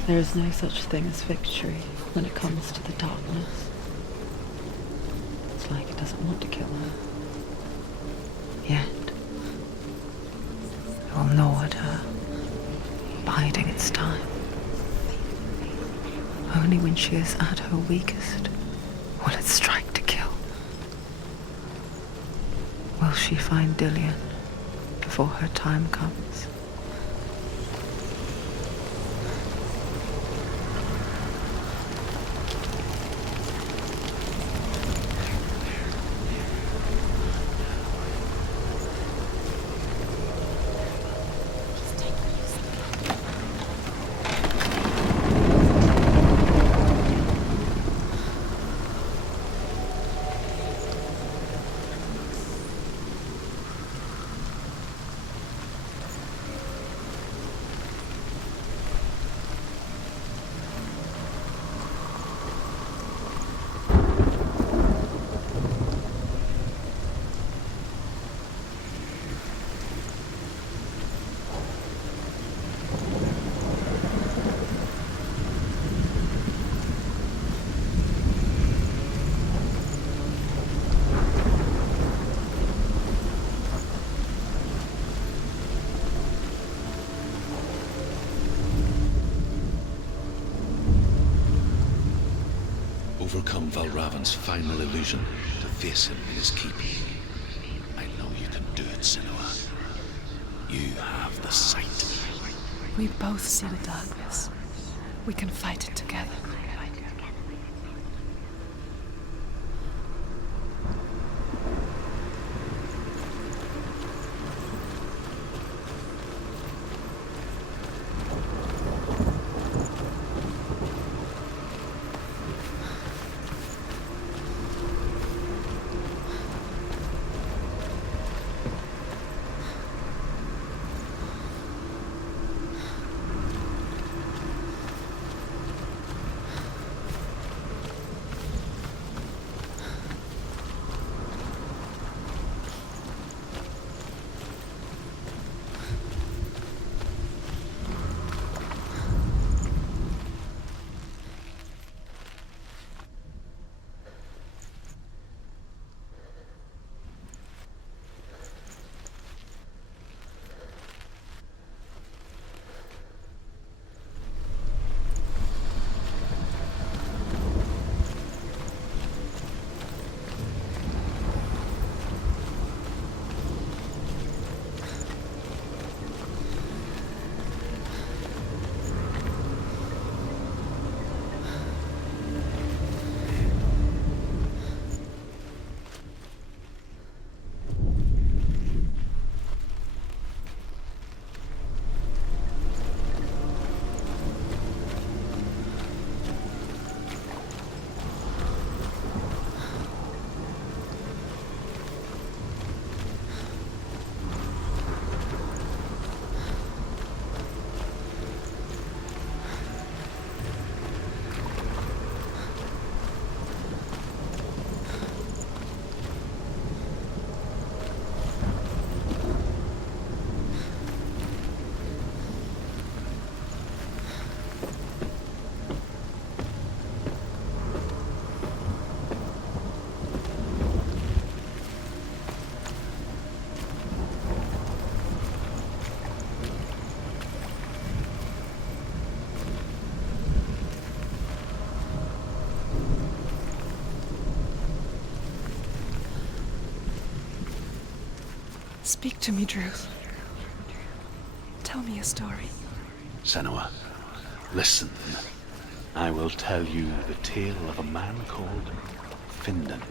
There is no such thing as victory when it comes to the darkness. It's like it doesn't want to kill her. Yet, it will gnaw at her, biding its time. Only when she is at her weakest will it strike to kill. Will she find Dillion before her time comes? Overcome Valravan's final illusion to face him in his keep. I know you can do it, Senua. You have the sight. We both see the darkness. We can fight it together. Speak to me, Druth. Tell me a story. Senua, listen. I will tell you the tale of a man called Findan.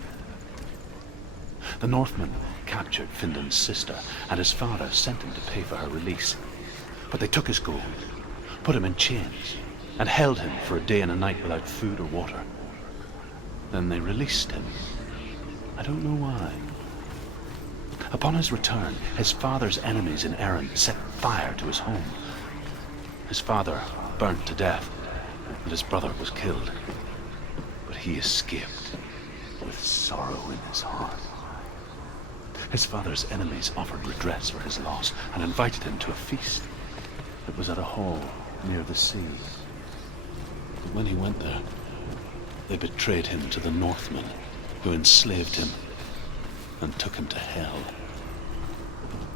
The Northmen captured Findan's sister, and his father sent him to pay for her release. But they took his gold, put him in chains, and held him for a day and a night without food or water. Then they released him. I don't know why. Upon his return, his father's enemies in Erin set fire to his home. His father burnt to death, and his brother was killed. But he escaped with sorrow in his heart. His father's enemies offered redress for his loss and invited him to a feast. It was at a hall near the sea. But when he went there, they betrayed him to the Northmen, who enslaved him and took him to hell.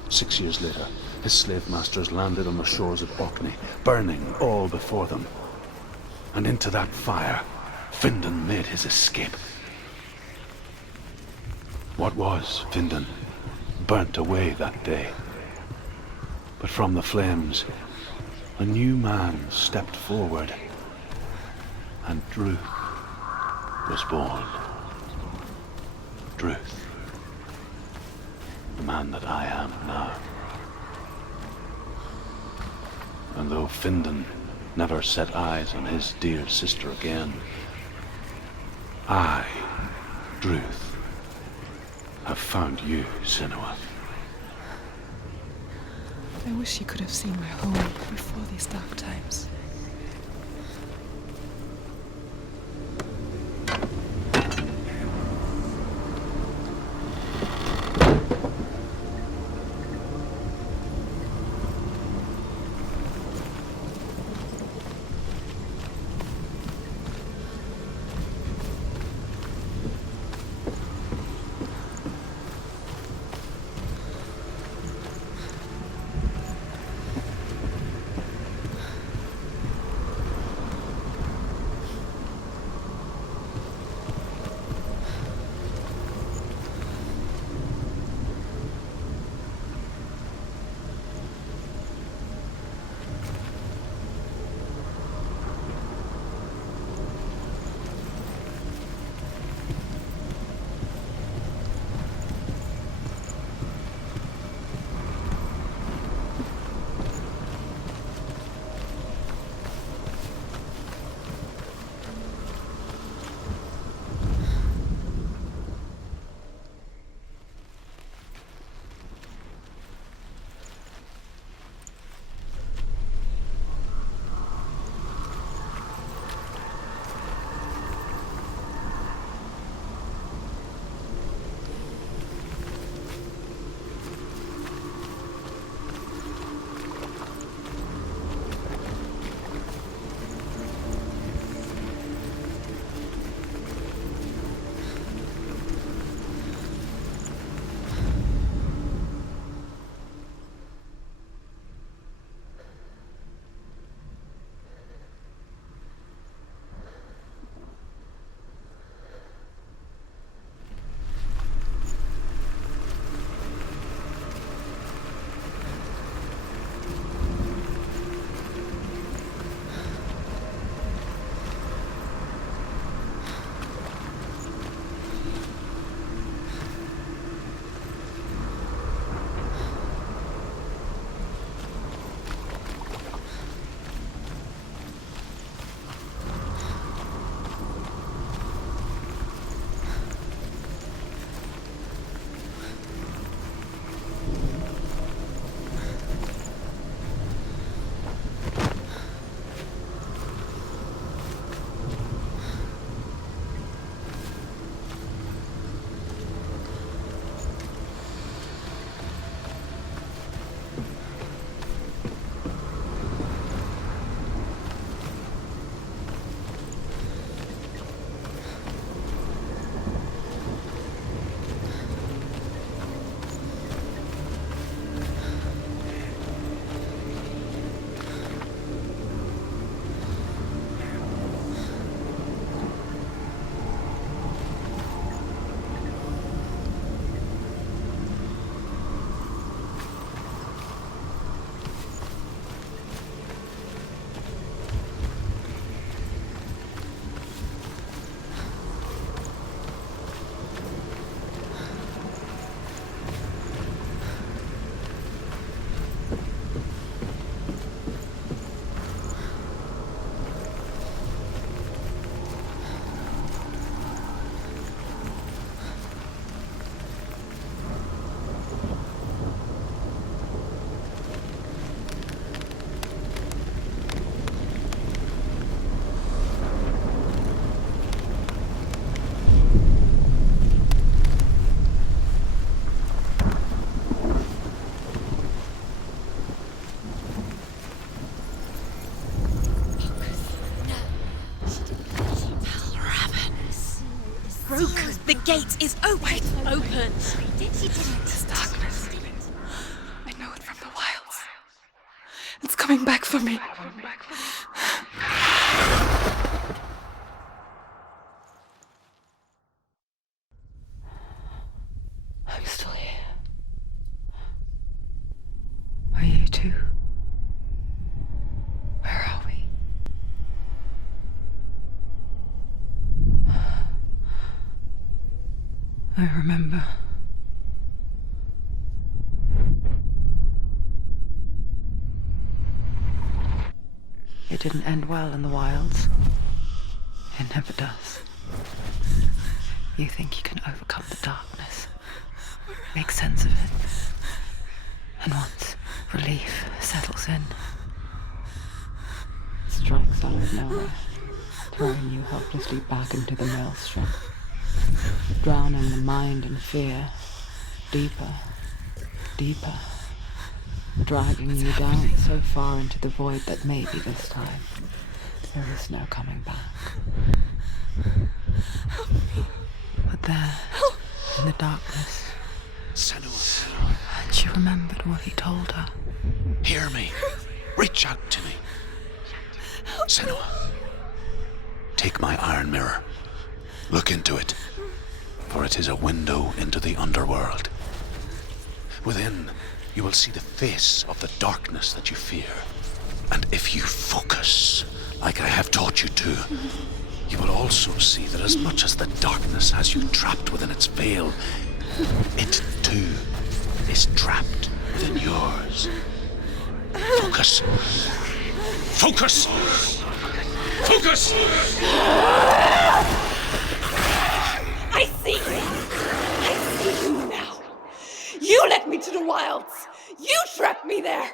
6 years later, his slave masters landed on the shores of Orkney, burning all before them. And into that fire, Findan made his escape. What was Findan burnt away that day. But from the flames, a new man stepped forward, and Druth was born. Druth, the man that I am now. And though Findan never set eyes on his dear sister again, I, Druth, have found you, Senua. I wish you could have seen my home before these dark times. broken. The gate is open. It's open. He did it. It's darkness. I know it from the wilds. It's coming back for me. I'm still here. Are you too? Where are we? I remember. It didn't end well in the wilds. It never does. You think you can overcome the darkness, make sense of it, and once relief settles in, it strikes out of nowhere, throwing you helplessly back into the maelstrom, drowning the mind in fear, deeper, deeper, dragging you down so far into the void that maybe this time there is no coming back. But there, in the darkness, Senua, and she remembered what he told her. hear me. Reach out to me. Senua, take my iron mirror. Look into it, for it is a window into the underworld. Within, you will see the face of the darkness that you fear. And if you focus, like I have taught you to, you will also see that as much as the darkness has you trapped within its veil, it too is trapped within yours. Focus. Focus! Focus! I see you! I see you now! You led me to the wilds! You trapped me there!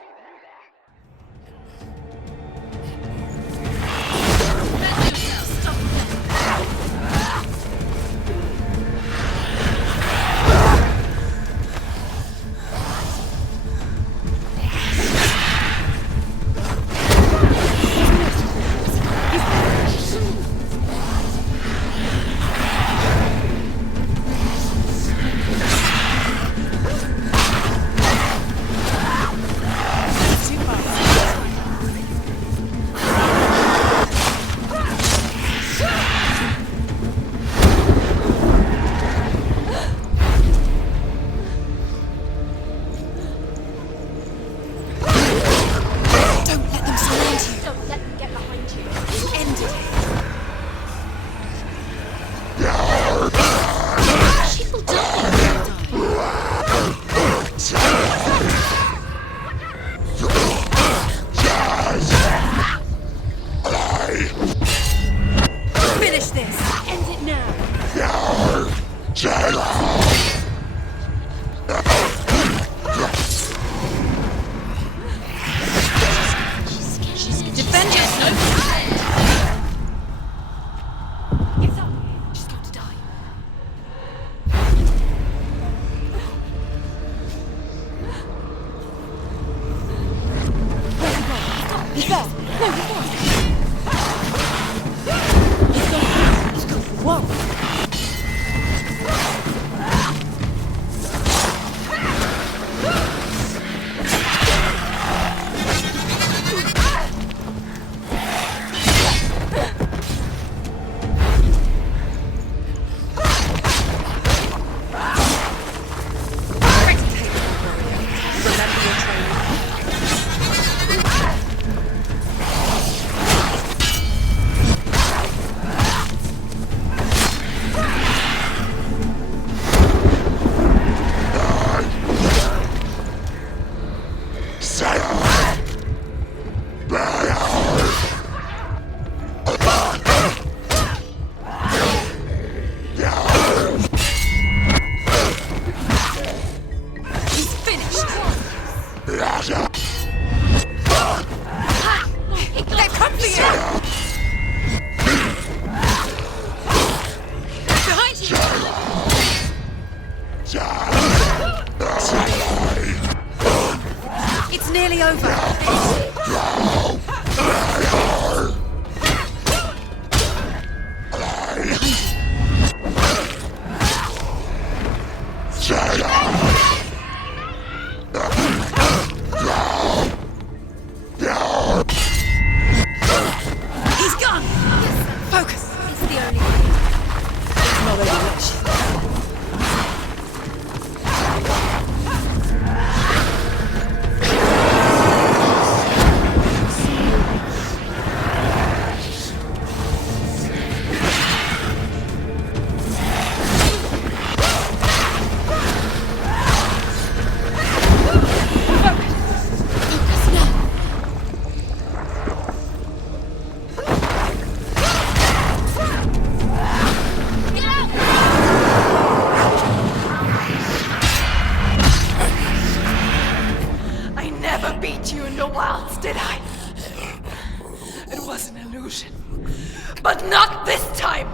But not this time!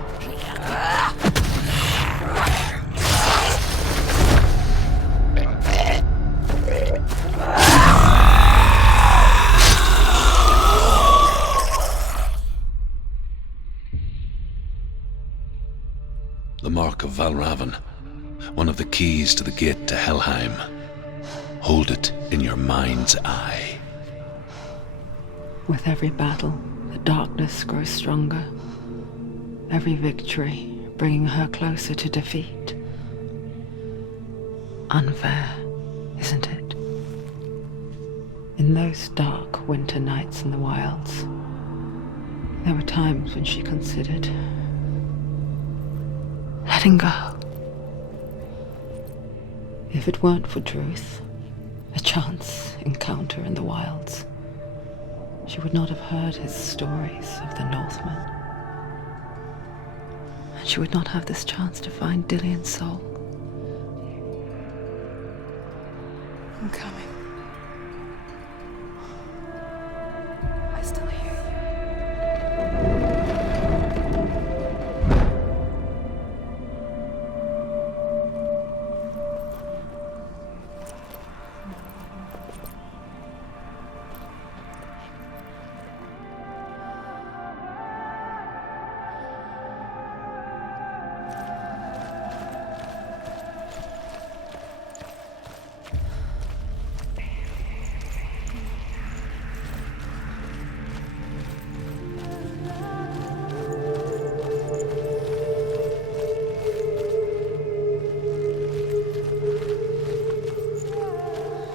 The Mark of Valravan, one of the keys to the gate to Helheim. Hold it in your mind's eye. With every battle, the darkness grows stronger. Every victory bringing her closer to defeat. Unfair, isn't it? In those dark winter nights in the wilds, there were times when she considered letting go. If it weren't for Druth, a chance encounter in the wilds, she would not have heard his stories of the Northmen. And she would not have this chance to find Dillion's soul. I'm coming. I still hear you.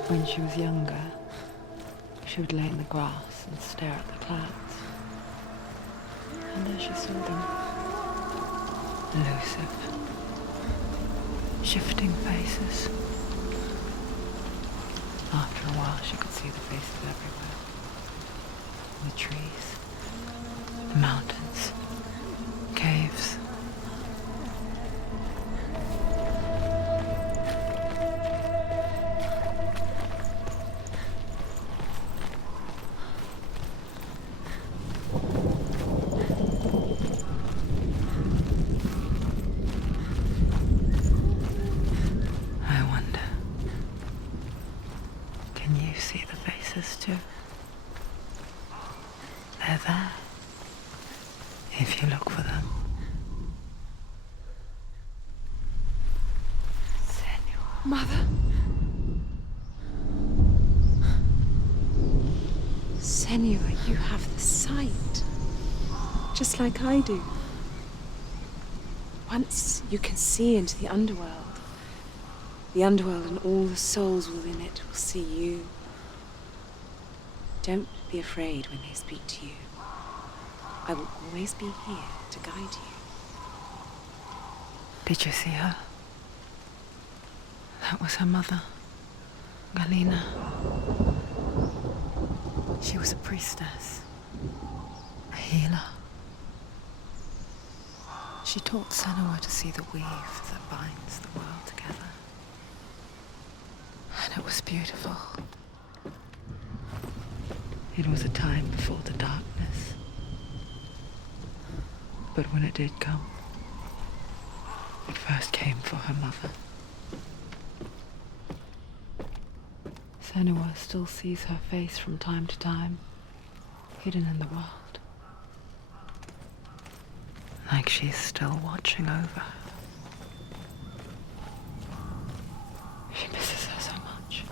When she was younger, she would lay in the grass and stare at the clouds. And there she saw them. Elusive, shifting faces. After a while, she could see the faces everywhere. The trees, the mountains, caves. Can you see the faces too? They're there, if you look for them. Senua. Mother? Senua, you have the sight. Just like I do. Once you can see into the underworld. The underworld and all the souls within it will see you. Don't be afraid when they speak to you. I will always be here to guide you. Did you see her? That was her mother, Galina. She was a priestess, a healer. She taught Senua to see the weave that binds the world together. And it was beautiful. It was a time before the darkness. But when it did come, it first came for her mother. Senua still sees her face from time to time, hidden in the world. Like she's still watching over her. She misses her so much.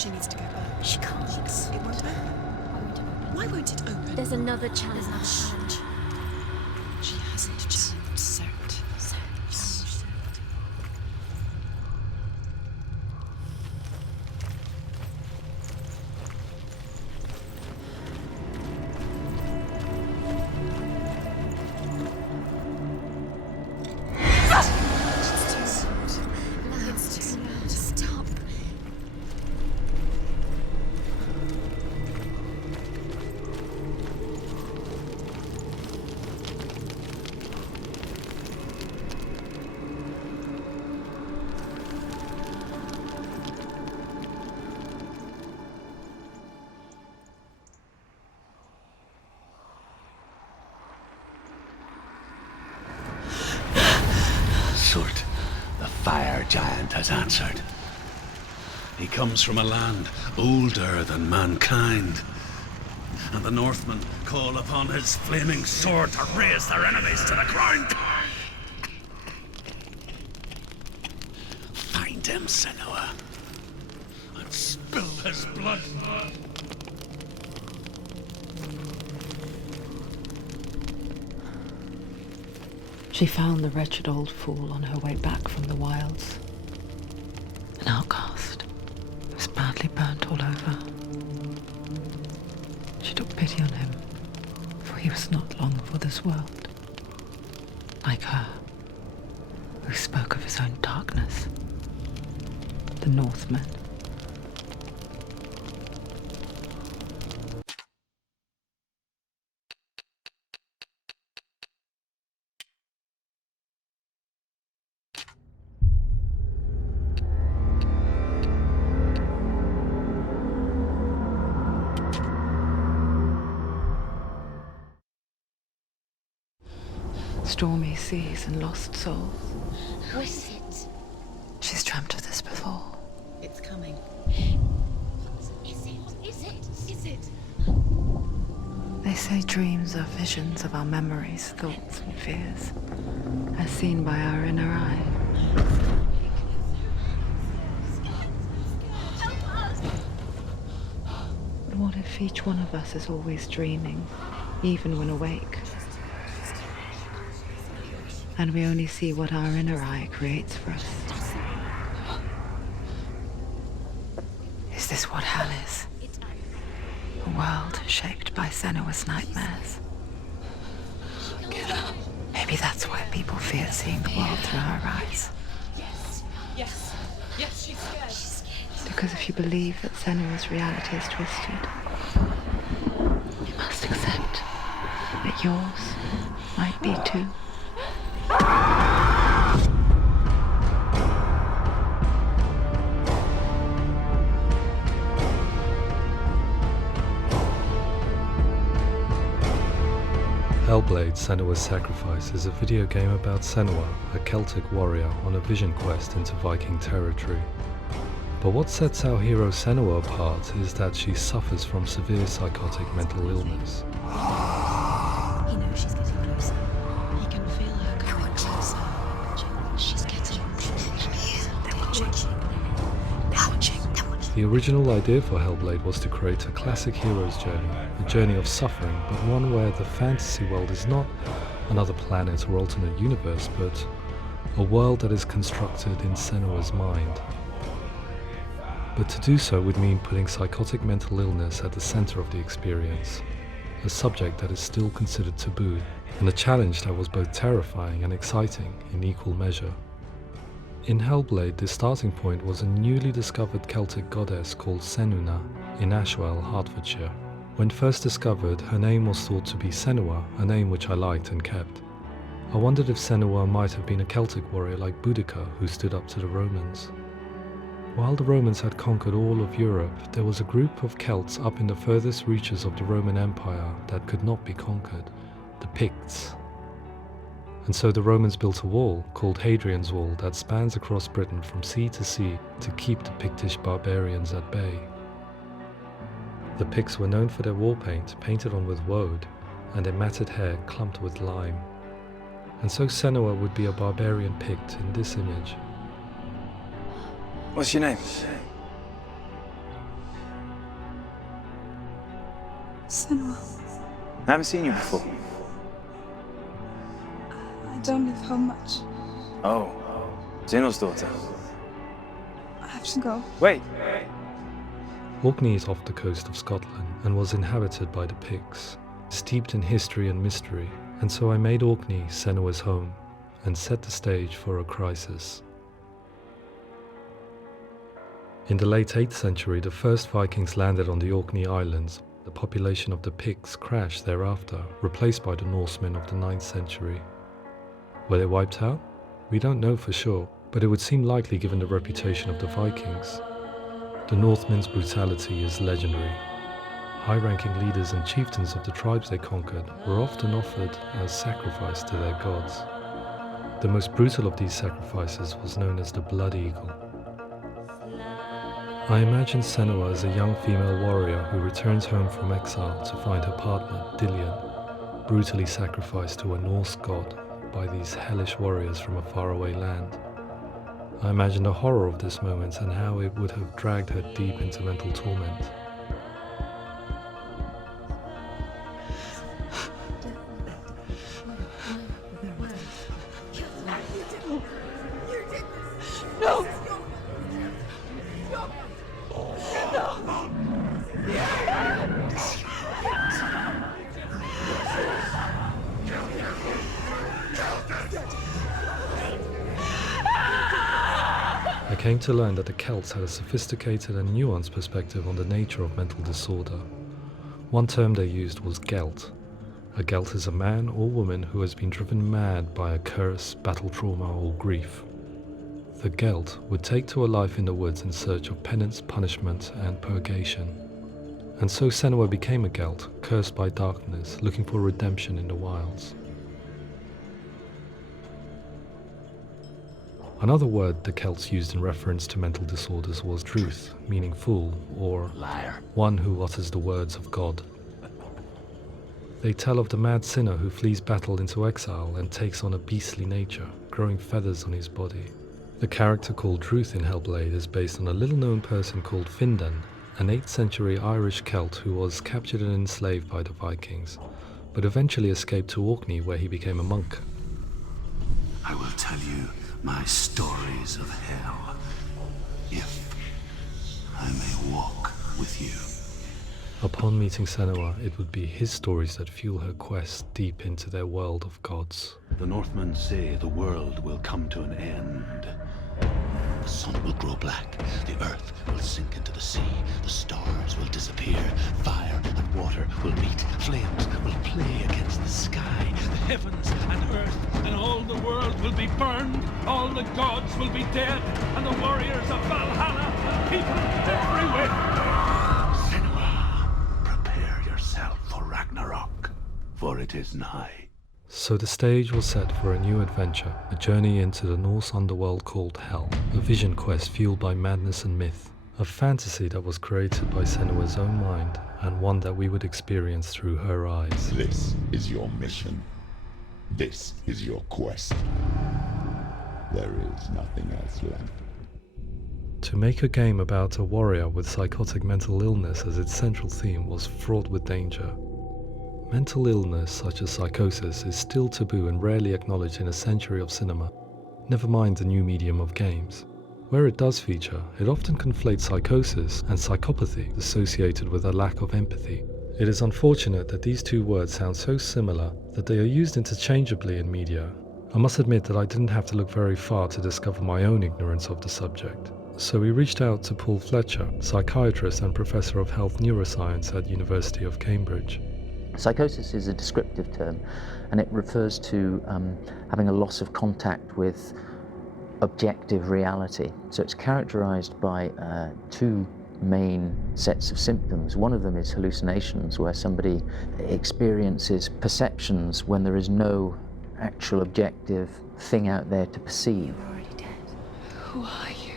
She needs to go back. She can't. It won't open. Why won't it open? There's another challenge. She hasn't challenged Sert. Stop. Surt, the fire giant has answered. He comes from a land older than mankind, and the Northmen call upon his flaming sword to raise their enemies to the ground. Find him, Senua, and spill his blood. She found the wretched old fool on her way back from the wilds. An outcast. He was badly burnt all over. She took pity on him, for he was not long for this world. Like her, who spoke of his own darkness. The Northmen. Stormy seas and lost souls. Who is it? She's dreamt of this before. It's coming. Is it? They say dreams are visions of our memories, thoughts and fears, as seen by our inner eye. But what if each one of us is always dreaming, even when awake? And we only see what our inner eye creates for us. Is this what hell is? A world shaped by Senua's nightmares. Maybe that's why people fear seeing the world through her eyes. Yes, she's scared. Because if you believe that Senua's reality is twisted, you must accept that yours might be too. Hellblade Senua's Sacrifice is a video game about Senua, a Celtic warrior on a vision quest into Viking territory. But what sets our hero Senua apart is that she suffers from severe psychotic mental illness. He knows she's getting closer. He can feel her coming closer. She's getting closer. They're watching. The original idea for Hellblade was to create a classic hero's journey, a journey of suffering, but one where the fantasy world is not another planet or alternate universe, but a world that is constructed in Senua's mind. But to do so would mean putting psychotic mental illness at the center of the experience, a subject that is still considered taboo, and a challenge that was both terrifying and exciting in equal measure. In Hellblade, the starting point was a newly discovered Celtic goddess called Senua in Ashwell, Hertfordshire. When first discovered, her name was thought to be Senua, a name which I liked and kept. I wondered if Senua might have been a Celtic warrior like Boudica who stood up to the Romans. While the Romans had conquered all of Europe, there was a group of Celts up in the furthest reaches of the Roman Empire that could not be conquered, the Picts. And so the Romans built a wall, called Hadrian's Wall, that spans across Britain from sea to sea to keep the Pictish barbarians at bay. The Picts were known for their war paint, painted on with woad, and their matted hair clumped with lime. And so Senua would be a barbarian Pict in this image. What's your name? Senua, I haven't seen you before. I don't leave home much. Oh, Zeno's daughter. I have to go. Wait. Orkney is off the coast of Scotland and was inhabited by the Picts, steeped in history and mystery, and so I made Orkney Senua's home and set the stage for a crisis. In the late 8th century, the first Vikings landed on the Orkney Islands. The population of the Picts crashed thereafter, replaced by the Norsemen of the 9th century. Were they wiped out? We don't know for sure, but it would seem likely given the reputation of the Vikings. The Northmen's brutality is legendary. High-ranking leaders and chieftains of the tribes they conquered were often offered as sacrifice to their gods. The most brutal of these sacrifices was known as the Blood Eagle. I imagine Senua as a young female warrior who returns home from exile to find her partner, Dillion, brutally sacrificed to a Norse god by these hellish warriors from a faraway land. I imagine the horror of this moment and how it would have dragged her deep into mental torment. I came to learn that the Celts had a sophisticated and nuanced perspective on the nature of mental disorder. One term they used was Gelt. A Gelt is a man or woman who has been driven mad by a curse, battle trauma, or grief. The Gelt would take to a life in the woods in search of penance, punishment, and purgation. And so Senua became a Gelt, cursed by darkness, looking for redemption in the wilds. Another word the Celts used in reference to mental disorders was Druth, meaning fool, or Liar. one who utters the words of God. They tell of the mad sinner who flees battle into exile and takes on a beastly nature, growing feathers on his body. The character called Druth in Hellblade is based on a little-known person called Findan, an 8th century Irish Celt who was captured and enslaved by the Vikings, but eventually escaped to Orkney where he became a monk. I will tell you my stories of hell, if I may walk with you. Upon meeting Senua, it would be his stories that fuel her quest deep into their world of gods. The Northmen say the world will come to an end. The sun will grow black, the earth will sink into the sea, the stars will disappear, fire and water will meet, flames will play against the sky, the heavens and earth and all the world will be burned, all the gods will be dead, and the warriors of Valhalla and people everywhere. Senua, prepare yourself for Ragnarok, for it is nigh. So the stage was set for a new adventure, a journey into the Norse underworld called Hell, a vision quest fueled by madness and myth, a fantasy that was created by Senua's own mind, and one that we would experience through her eyes. This is your mission. This is your quest. There is nothing else left. To make a game about a warrior with psychotic mental illness as its central theme was fraught with danger. Mental illness such as psychosis is still taboo and rarely acknowledged in a century of cinema, never mind the new medium of games. Where it does feature, it often conflates psychosis and psychopathy associated with a lack of empathy. It is unfortunate that these two words sound so similar that they are used interchangeably in media. I must admit that I didn't have to look very far to discover my own ignorance of the subject. So we reached out to Paul Fletcher, psychiatrist and professor of health neuroscience at University of Cambridge. Psychosis is a descriptive term, and it refers to having a loss of contact with objective reality. So it's characterized by two main sets of symptoms. One of them is hallucinations, where somebody experiences perceptions when there is no actual objective thing out there to perceive. You're already dead. Who are you?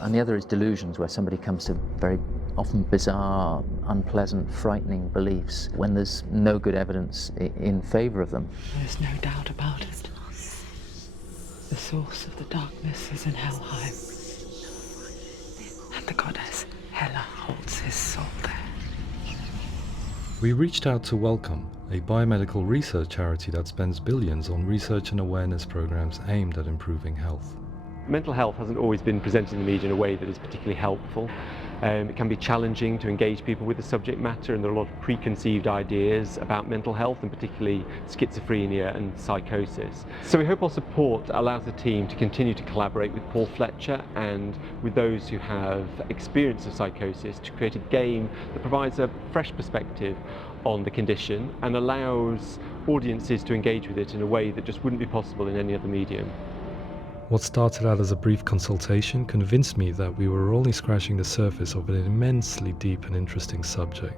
And the other is delusions, where somebody comes to very often bizarre, unpleasant, frightening beliefs when there's no good evidence in favor of them. There's no doubt about it. The source of the darkness is in Helheim. And the goddess Hela holds his soul there. We reached out to Welcome, a biomedical research charity that spends billions on research and awareness programs aimed at improving health. Mental health hasn't always been presented in the media in a way that is particularly helpful. It can be challenging to engage people with the subject matter, and there are a lot of preconceived ideas about mental health, and particularly schizophrenia and psychosis. So we hope our support allows the team to continue to collaborate with Paul Fletcher and with those who have experience of psychosis to create a game that provides a fresh perspective on the condition and allows audiences to engage with it in a way that just wouldn't be possible in any other medium. What started out as a brief consultation convinced me that we were only scratching the surface of an immensely deep and interesting subject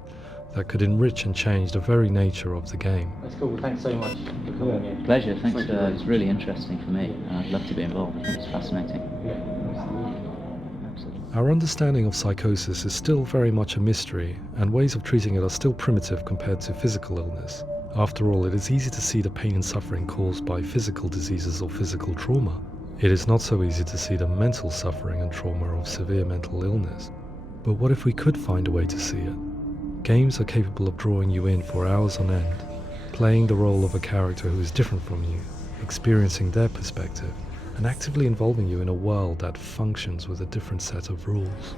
that could enrich and change the very nature of the game. That's cool. Thanks so much for coming here. Pleasure. Thanks. It's really interesting for me. I'd love to be involved. I think it's fascinating. Absolutely. Our understanding of psychosis is still very much a mystery, and ways of treating it are still primitive compared to physical illness. After all, it is easy to see the pain and suffering caused by physical diseases or physical trauma. It is not so easy to see the mental suffering and trauma of severe mental illness. But what if we could find a way to see it? Games are capable of drawing you in for hours on end, playing the role of a character who is different from you, experiencing their perspective, and actively involving you in a world that functions with a different set of rules.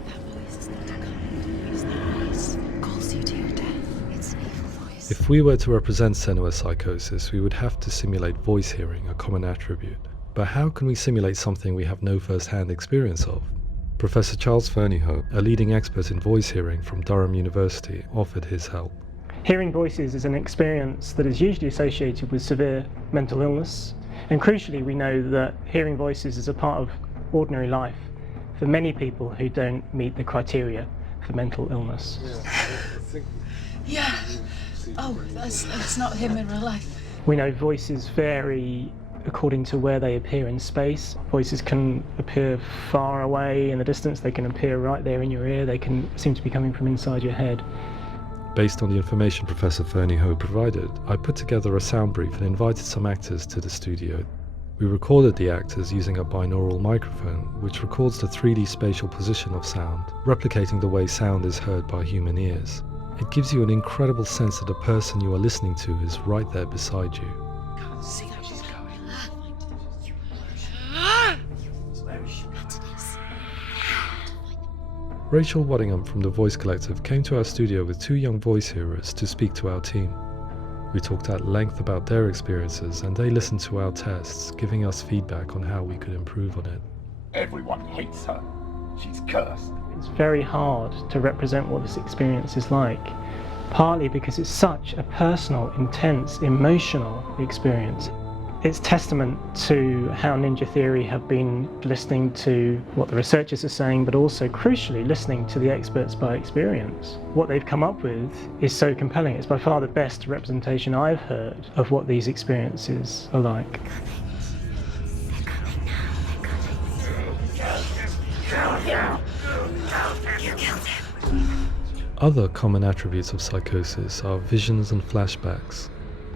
If we were to represent Senua psychosis, we would have to simulate voice hearing, a common attribute. But how can we simulate something we have no first-hand experience of? Professor Charles Fernyhough, a leading expert in voice hearing from Durham University, offered his help. Hearing voices is an experience that is usually associated with severe mental illness, and crucially we know that hearing voices is a part of ordinary life for many people who don't meet the criteria for mental illness. Yeah. Oh, that's not him in real life. We know voices vary according to where they appear in space. Voices can appear far away in the distance, they can appear right there in your ear, they can seem to be coming from inside your head. Based on the information Professor Fernyhough provided, I put together a sound brief and invited some actors to the studio. We recorded the actors using a binaural microphone, which records the 3D spatial position of sound, replicating the way sound is heard by human ears. It gives you an incredible sense that the person you are listening to is right there beside you. Can't see how she's going. Rachel Waddingham from the Voice Collective came to our studio with 2 young voice hearers to speak to our team. We talked at length about their experiences, and they listened to our tests, giving us feedback on how we could improve on it. Everyone hates her. She's cursed. It's very hard to represent what this experience is like, partly because it's such a personal, intense, emotional experience. It's testament to how Ninja Theory have been listening to what the researchers are saying, but also crucially listening to the experts by experience. What they've come up with is so compelling. It's by far the best representation I've heard of what these experiences are like. Other common attributes of psychosis are visions and flashbacks.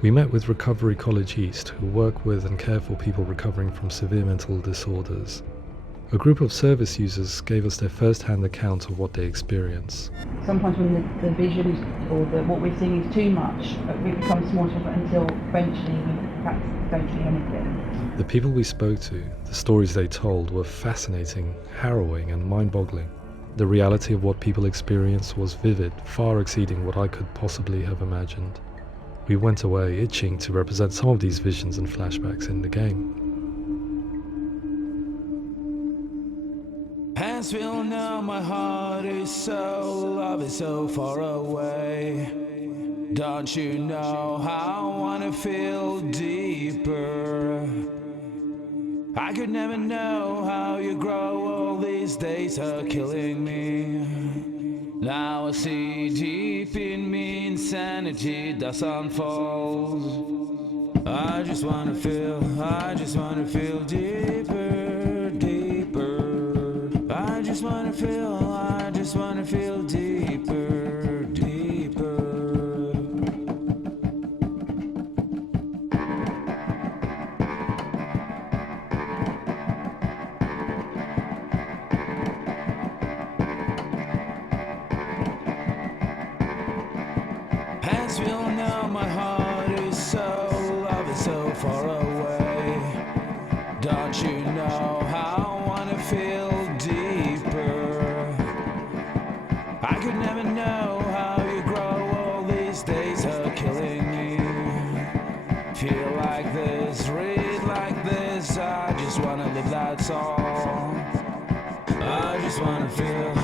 We met with Recovery College East, who work with and care for people recovering from severe mental disorders. A group of service users gave us their first-hand account of what they experience. Sometimes when the visions or what we're seeing is too much, it becomes more difficult until eventually we perhaps don't see anything. The people we spoke to, the stories they told, were fascinating, harrowing and mind-boggling. The reality of what people experienced was vivid, far exceeding what I could possibly have imagined. We went away itching to represent some of these visions and flashbacks in the game. As we all know, my heart is so, love is so far away. Don't you know how I wanna feel deeper? I could never know how you grow, all these days are killing me. Now I see deep in me insanity does unfold. I just wanna feel deeper, deeper. I just wanna feel deeper, deeper. As this feel now? My heart is so, love is so far away. Don't you know how I wanna feel deeper? I could never know how you grow, all these days are killing me. Feel like this, read like this, I just wanna live, that's all. I just wanna feel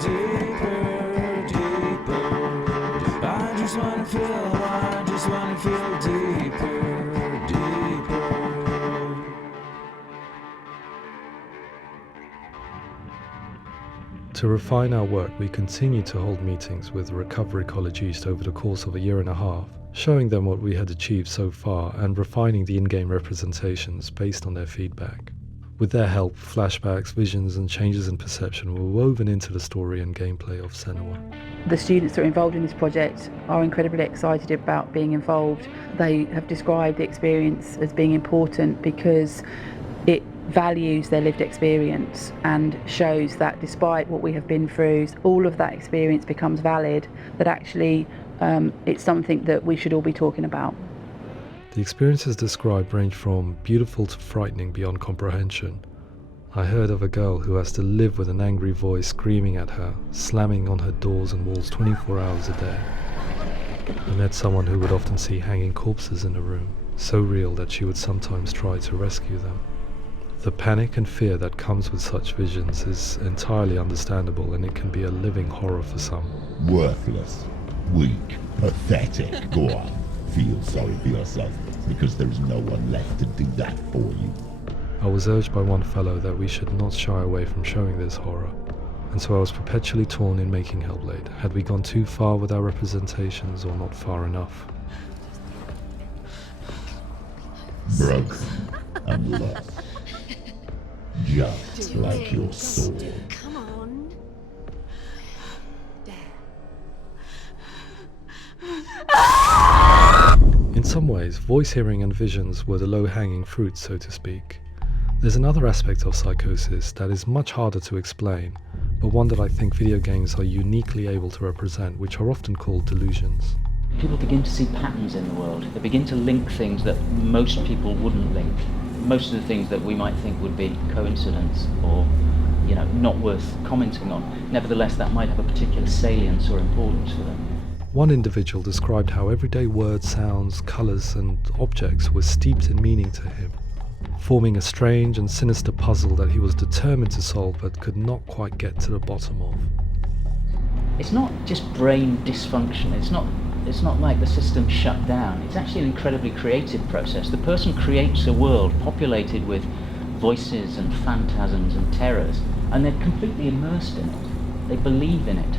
deeper, deeper. I just wanna feel deeper, deeper. To refine our work, we continue to hold meetings with Recovery College East over the course of a year and a half, showing them what we had achieved so far and refining the in-game representations based on their feedback. With their help, flashbacks, visions and changes in perception were woven into the story and gameplay of Senua. The students that are involved in this project are incredibly excited about being involved. They have described the experience as being important because it values their lived experience and shows that despite what we have been through, all of that experience becomes valid, that actually it's something that we should all be talking about. The experiences described range from beautiful to frightening beyond comprehension. I heard of a girl who has to live with an angry voice screaming at her, slamming on her doors and walls 24 hours a day. I met someone who would often see hanging corpses in a room, so real that she would sometimes try to rescue them. The panic and fear that comes with such visions is entirely understandable, and it can be a living horror for some. Worthless, weak, pathetic. Go on, feel sorry for yourself, because there is no one left to do that for you. I was urged by one fellow that we should not shy away from showing this horror, and so I was perpetually torn in making Hellblade. Had we gone too far with our representations or not far enough? Broken and lost. Just like your soul. Come on. In some ways, voice hearing and visions were the low-hanging fruit, so to speak. There's another aspect of psychosis that is much harder to explain, but one that I think video games are uniquely able to represent, which are often called delusions. People begin to see patterns in the world. They begin to link things that most people wouldn't link. Most of the things that we might think would be coincidence or, not worth commenting on. Nevertheless, that might have a particular salience or importance for them. One individual described how everyday words, sounds, colours and objects were steeped in meaning to him, forming a strange and sinister puzzle that he was determined to solve but could not quite get to the bottom of. It's not just brain dysfunction. It's not like the system shut down. It's actually an incredibly creative process. The person creates a world populated with voices and phantasms and terrors, and they're completely immersed in it. They believe in it.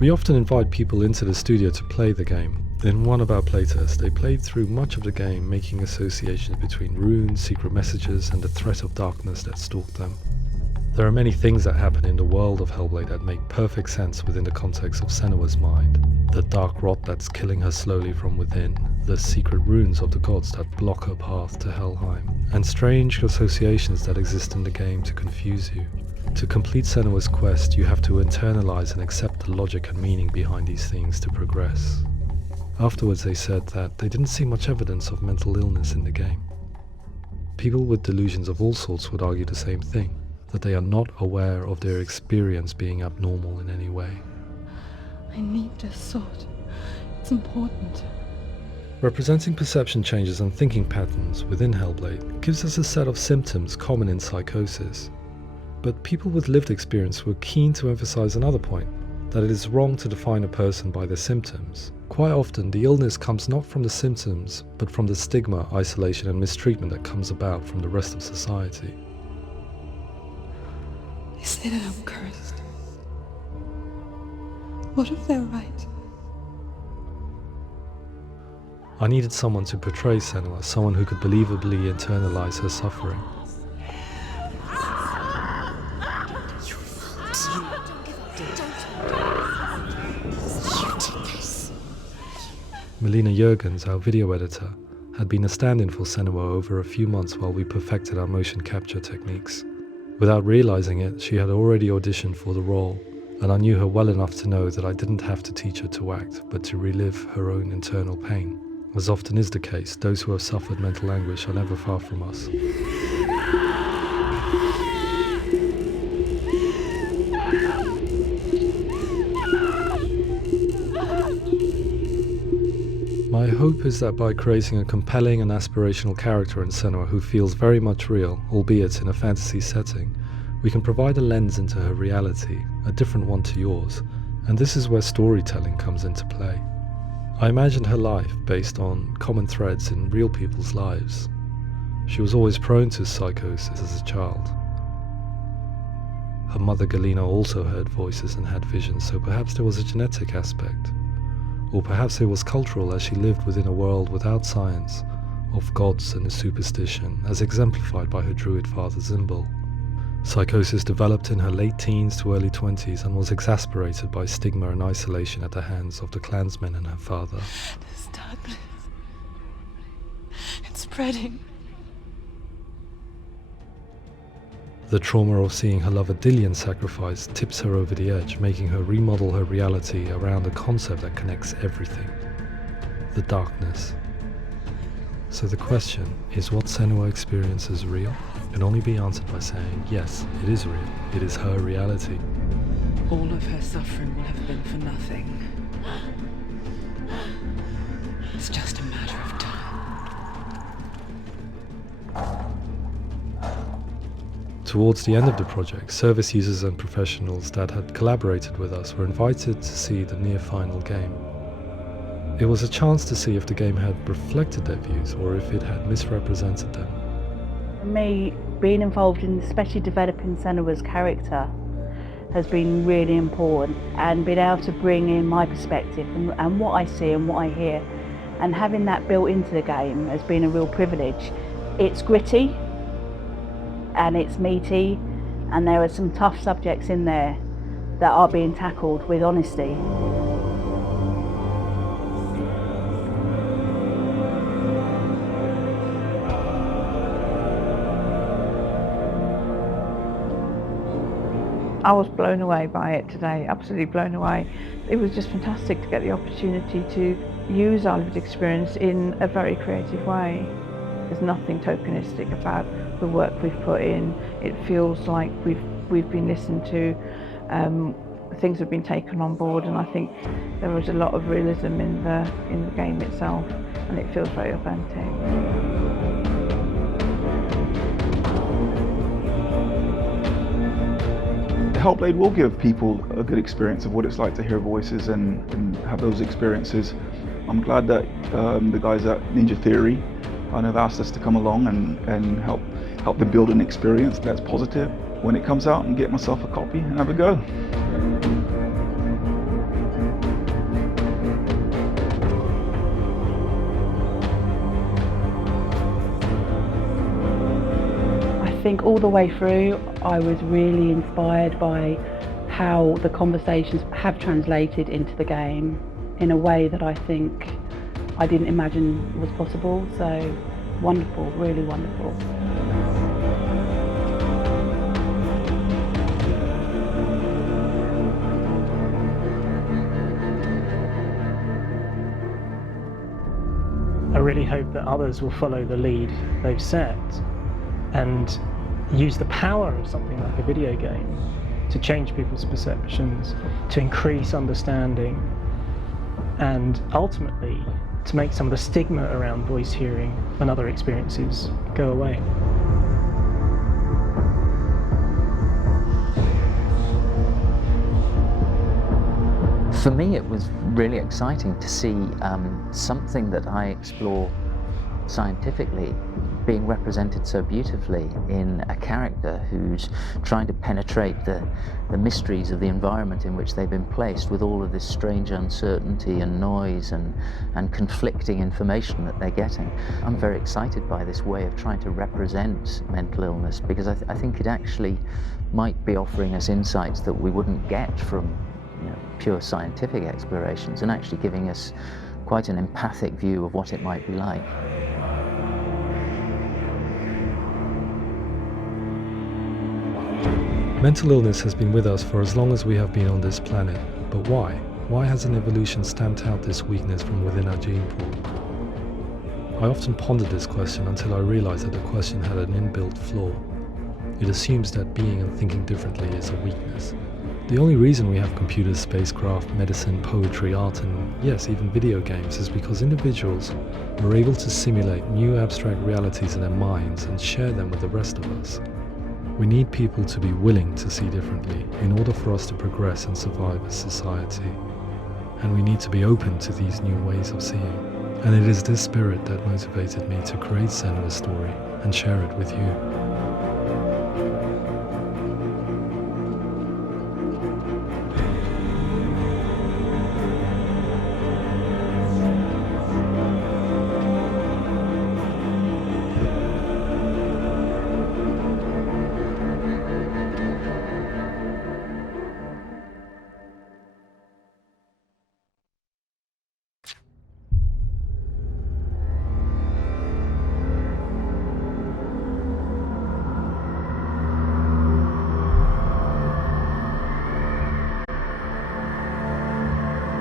We often invite people into the studio to play the game. In one of our playtests, they played through much of the game, making associations between runes, secret messages, and the threat of darkness that stalked them. There are many things that happen in the world of Hellblade that make perfect sense within the context of Senua's mind. The dark rot that's killing her slowly from within, the secret runes of the gods that block her path to Helheim, and strange associations that exist in the game to confuse you. To complete Senua's quest, you have to internalize and accept the logic and meaning behind these things to progress. Afterwards, they said that they didn't see much evidence of mental illness in the game. People with delusions of all sorts would argue the same thing, that they are not aware of their experience being abnormal in any way. I need this sword. It's important. Representing perception changes and thinking patterns within Hellblade gives us a set of symptoms common in psychosis. But people with lived experience were keen to emphasize another point, that it is wrong to define a person by their symptoms. Quite often, the illness comes not from the symptoms, but from the stigma, isolation and mistreatment that comes about from the rest of society. They say that I'm cursed. What if they're right? I needed someone to portray Senua, someone who could believably internalize her suffering. Melina Jurgens, our video editor, had been a stand-in for Senua over a few months while we perfected our motion capture techniques. Without realizing it, she had already auditioned for the role, and I knew her well enough to know that I didn't have to teach her to act, but to relive her own internal pain. As often is the case, those who have suffered mental anguish are never far from us. My hope is that by creating a compelling and aspirational character in Senua who feels very much real, albeit in a fantasy setting, we can provide a lens into her reality, a different one to yours, and this is where storytelling comes into play. I imagined her life based on common threads in real people's lives. She was always prone to psychosis as a child. Her mother Galina also heard voices and had visions, so perhaps there was a genetic aspect. Or perhaps it was cultural, as she lived within a world without science, of gods and superstition, as exemplified by her druid father Zimbal. Psychosis developed in her late teens to early 20s and was exasperated by stigma and isolation at the hands of the clansmen and her father. There's darkness. It's spreading. The trauma of seeing her lover Dillian sacrificed tips her over the edge, making her remodel her reality around a concept that connects everything: the darkness. So the question is, what Senua experiences real? Can only be answered by saying, yes, it is real. It is her reality. All of her suffering will have been for nothing. It's just a matter of time. Towards the end of the project, service users and professionals that had collaborated with us were invited to see the near-final game. It was a chance to see if the game had reflected their views or if it had misrepresented them. For me, being involved in especially developing Senua's character has been really important, and being able to bring in my perspective and what I see and what I hear, and having that built into the game has been a real privilege. It's gritty and it's meaty, and there are some tough subjects in there that are being tackled with honesty. I was blown away by it today, absolutely blown away. It was just fantastic to get the opportunity to use our lived experience in a very creative way. There's nothing tokenistic about the work we've put in. It feels like we've been listened to, things have been taken on board, and I think there was a lot of realism in the game itself, and it feels very authentic. Hellblade will give people a good experience of what it's like to hear voices and have those experiences. I'm glad that the guys at Ninja Theory kind of asked us to come along and help them build an experience that's positive when it comes out, and get myself a copy and have a go. I think all the way through I was really inspired by how the conversations have translated into the game in a way that I think I didn't imagine was possible. So wonderful, really wonderful. I really hope that others will follow the lead they've set and use the power of something like a video game to change people's perceptions, to increase understanding, and ultimately to make some of the stigma around voice hearing and other experiences go away. For me, it was really exciting to see something that I explore scientifically being represented so beautifully in a character who's trying to penetrate the mysteries of the environment in which they've been placed, with all of this strange uncertainty and noise and conflicting information that they're getting. I'm very excited by this way of trying to represent mental illness, because I think it actually might be offering us insights that we wouldn't get from pure scientific explorations, and actually giving us quite an empathic view of what it might be like. Mental illness has been with us for as long as we have been on this planet, but why? Why hasn't evolution stamped out this weakness from within our gene pool? I often pondered this question until I realized that the question had an inbuilt flaw. It assumes that being and thinking differently is a weakness. The only reason we have computers, spacecraft, medicine, poetry, art, and yes, even video games is because individuals are able to simulate new abstract realities in their minds and share them with the rest of us. We need people to be willing to see differently in order for us to progress and survive as society. And we need to be open to these new ways of seeing. And it is this spirit that motivated me to create Senua's story and share it with you.